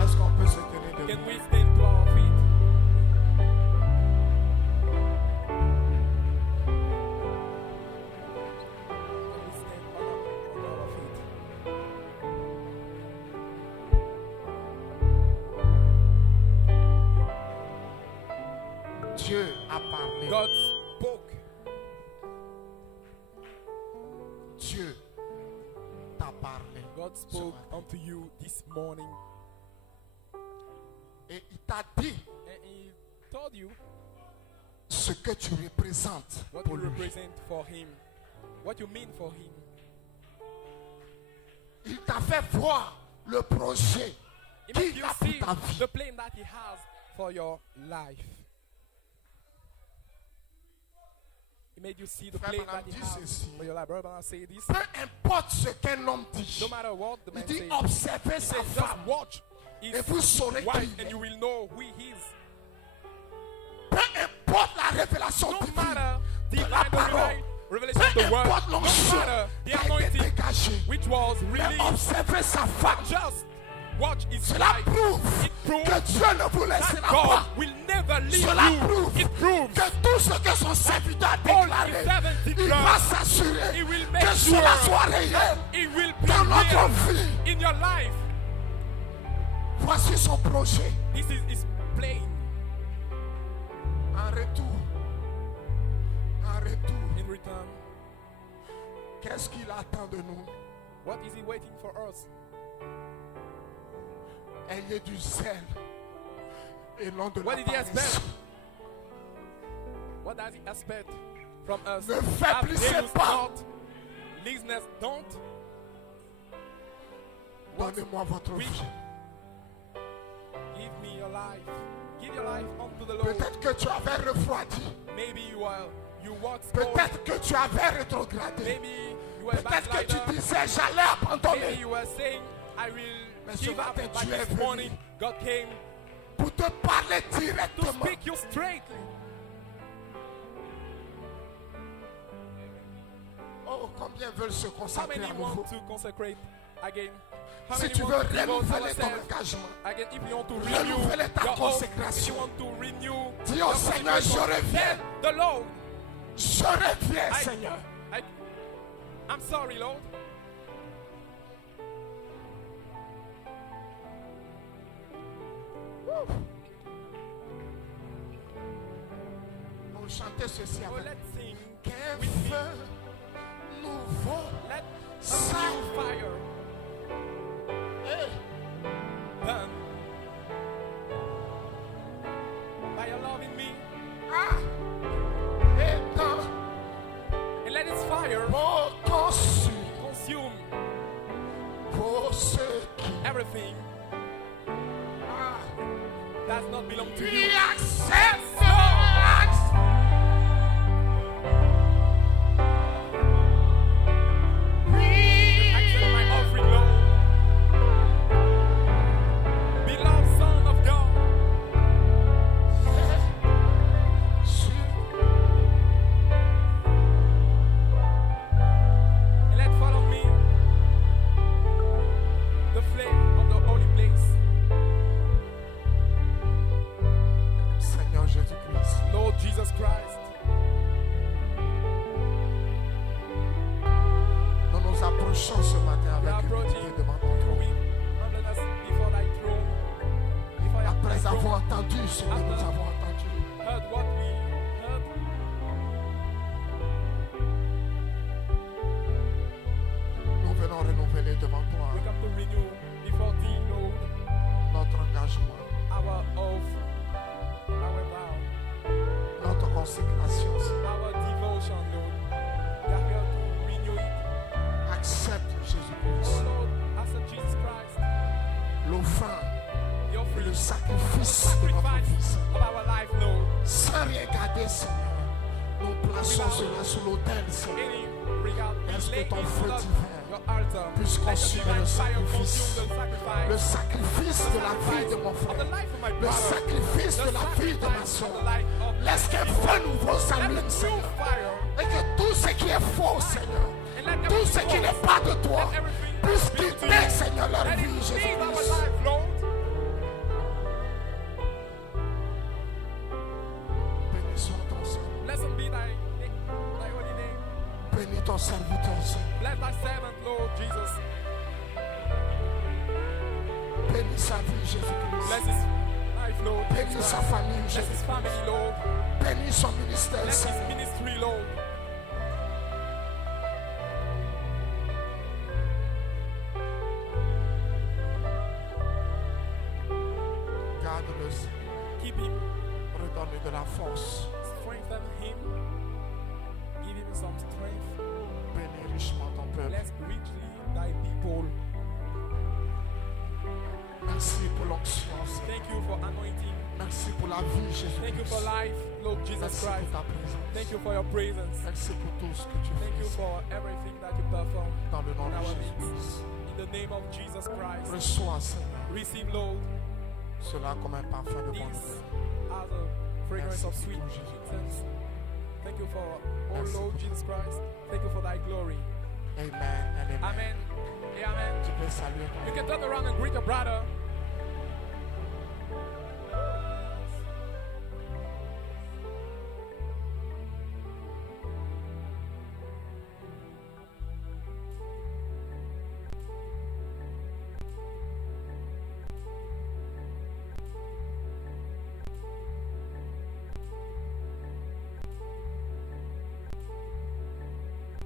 Est-ce qu'on peut se tenir Can debout? we stand to our feet? Can we stand on our feet? Dieu a parlé. God spoke. Dieu t'a parlé. God spoke unto you this morning, Et il t'a dit and He told you ce que tu représentes what pour you lui. represent for Him, what you mean for Him. Il t'a fait voir le projet He made qu'il you a pour see ta vie. the plan that He has for your life. He made you see the Frère plan Branham that He dit has ceci. for your life. Brother, I say this. Peu importe ce qu'un homme dit, No matter what the il man dit says, observez he sa says, just femme. watch his Et vous saurez qui wife il and est. you will know who he is. Peu importe la révélation No divine matter the de la parole, revelation of peu the word, importe no l'onction matter the qui a été anointing dégagée, which was mais released, observez sa femme. just watch his Cela life. prouve It proves que Dieu ne vous that laissera God pas. will never leave Cela you. prouve It proves que tout ce que son serviteur a all déclaré, his servants il declare, va s'assurer he will make que cela sure soit réel it will be dans notre real vie. in your life. Voici son projet. This is his plan. En retour, In return, qu'est-ce qu'il attend de nous? what is he waiting for us? Ayez du zèle et non de What la did he paresse. expect? What does he expect from us? Ne Have faiblissez zealous pas. not, laziness don't. Donnez-moi votre Oui. vie. Give me your life. Give your life unto the Lord. Peut-être que tu avais refroidi. Maybe you walk slow. Peut-être que tu avais rétrogradé. Maybe you were a Peut-être que tu backslider. disais j'allais Maybe abandonner. you were saying, I will Mais ce give up. matin, But tu es this venu. morning, God came Pour te parler to directement. speak you straightly. Oh, combien veulent se How consacrer many à nouveau? want to consecrate again? How Si many tu veux want to devote renouveler ton ourselves engagement, again? If you want to renouveler renew ta your oath, if consécration. you want to renew dis your au Seigneur, je consecration, reviens. tell the Lord, Je reviens, I- Seigneur. I'm sorry, Lord. On chantait ceci Oh, avec. let's sing Qu'un with me. feu nouveau Let a s'allume. new fire Hey, burn by your love in me, ah, et dans and let its fire mon conçu consume pour ceux qui everything does not belong to you. We accept Accept my offering, Lord. Beloved Son of God, and let fall on me the flame of the holy place. Seigneur Jésus-Christ. Lord Jesus Christ, Nous nous approchons ce matin we are avec approaching humilité devant ton trône. we humbling us before thy throne. Before thy Après throne, avoir entendu ce que nous avons entendu, heard what we heard. nous venons renouveler devant We toi come to renew before thee, Lord, notre engagement, our oath, our vow, notre consécration. our devotion, Lord. We are here to renew it. Accepte Oh Jésus-Christ, Lord, accept Jesus Christ, l'offrande the et offering, le the sacrifice de notre vie. sacrifice Seigneur. of our life, Lord. Sans rien garder, Seigneur, nous plaçons cela sous l'autel, Seigneur. Any regard, we Est-ce que lay ton it feu on divin your altar. puisse Let the consumer divine le fire sacrifice, consume the sacrifice. le sacrifice de la vie de mon Of the frère, life of my le brother. sacrifice The de la vie de ma sacrifice of soeur. the life of Laisse qu'un feu nouveau Let s'allume, the new Seigneur. fire Et que tout ce qui est faux, Seigneur, and let tout ce qui n'est pas de toi, everything puisse be to quitter, you. Seigneur, leur Let vie, it leave our Jésus-Christ. life, Lord. Bénissons ton Seigneur. Blessed be thy holy name. Bénis ton serviteur, Seigneur. Bless thy servant, Lord Jesus. Bénis sa vie, Bless Jésus-Christ. his life, Lord. Bénis sa famille, Bless his Jésus-Christ. family, Lord. Bénis son ministère, Bless his Seigneur. ministry, Lord. Garde-le, Seigneur. Keep him. Redonne-lui de la force. Strengthen him. Give him some strength. Bénis richement ton peuple. Bless richly thy people. Merci pour l'onction, Seigneur. Thank you for anointing. Merci pour la vie, Thank you for Jésus-Christ. life, Lord Jesus Merci pour Christ. ta présence. Thank you for your presence. Merci pour tout ce que tu Thank you fais. for everything that you perform Dans le nom in de our Jésus. midst. In the name of Jesus Christ. Reçois, Seigneur, Receive, Lord, cela comme un parfum de this bonne as a fragrance of sweet incense. Thank you for, oh Merci. Lord Jesus Christ. Thank you for thy glory. Amen and amen. Amen. Amen. Tu peux saluer ton You can turn around and greet your brother.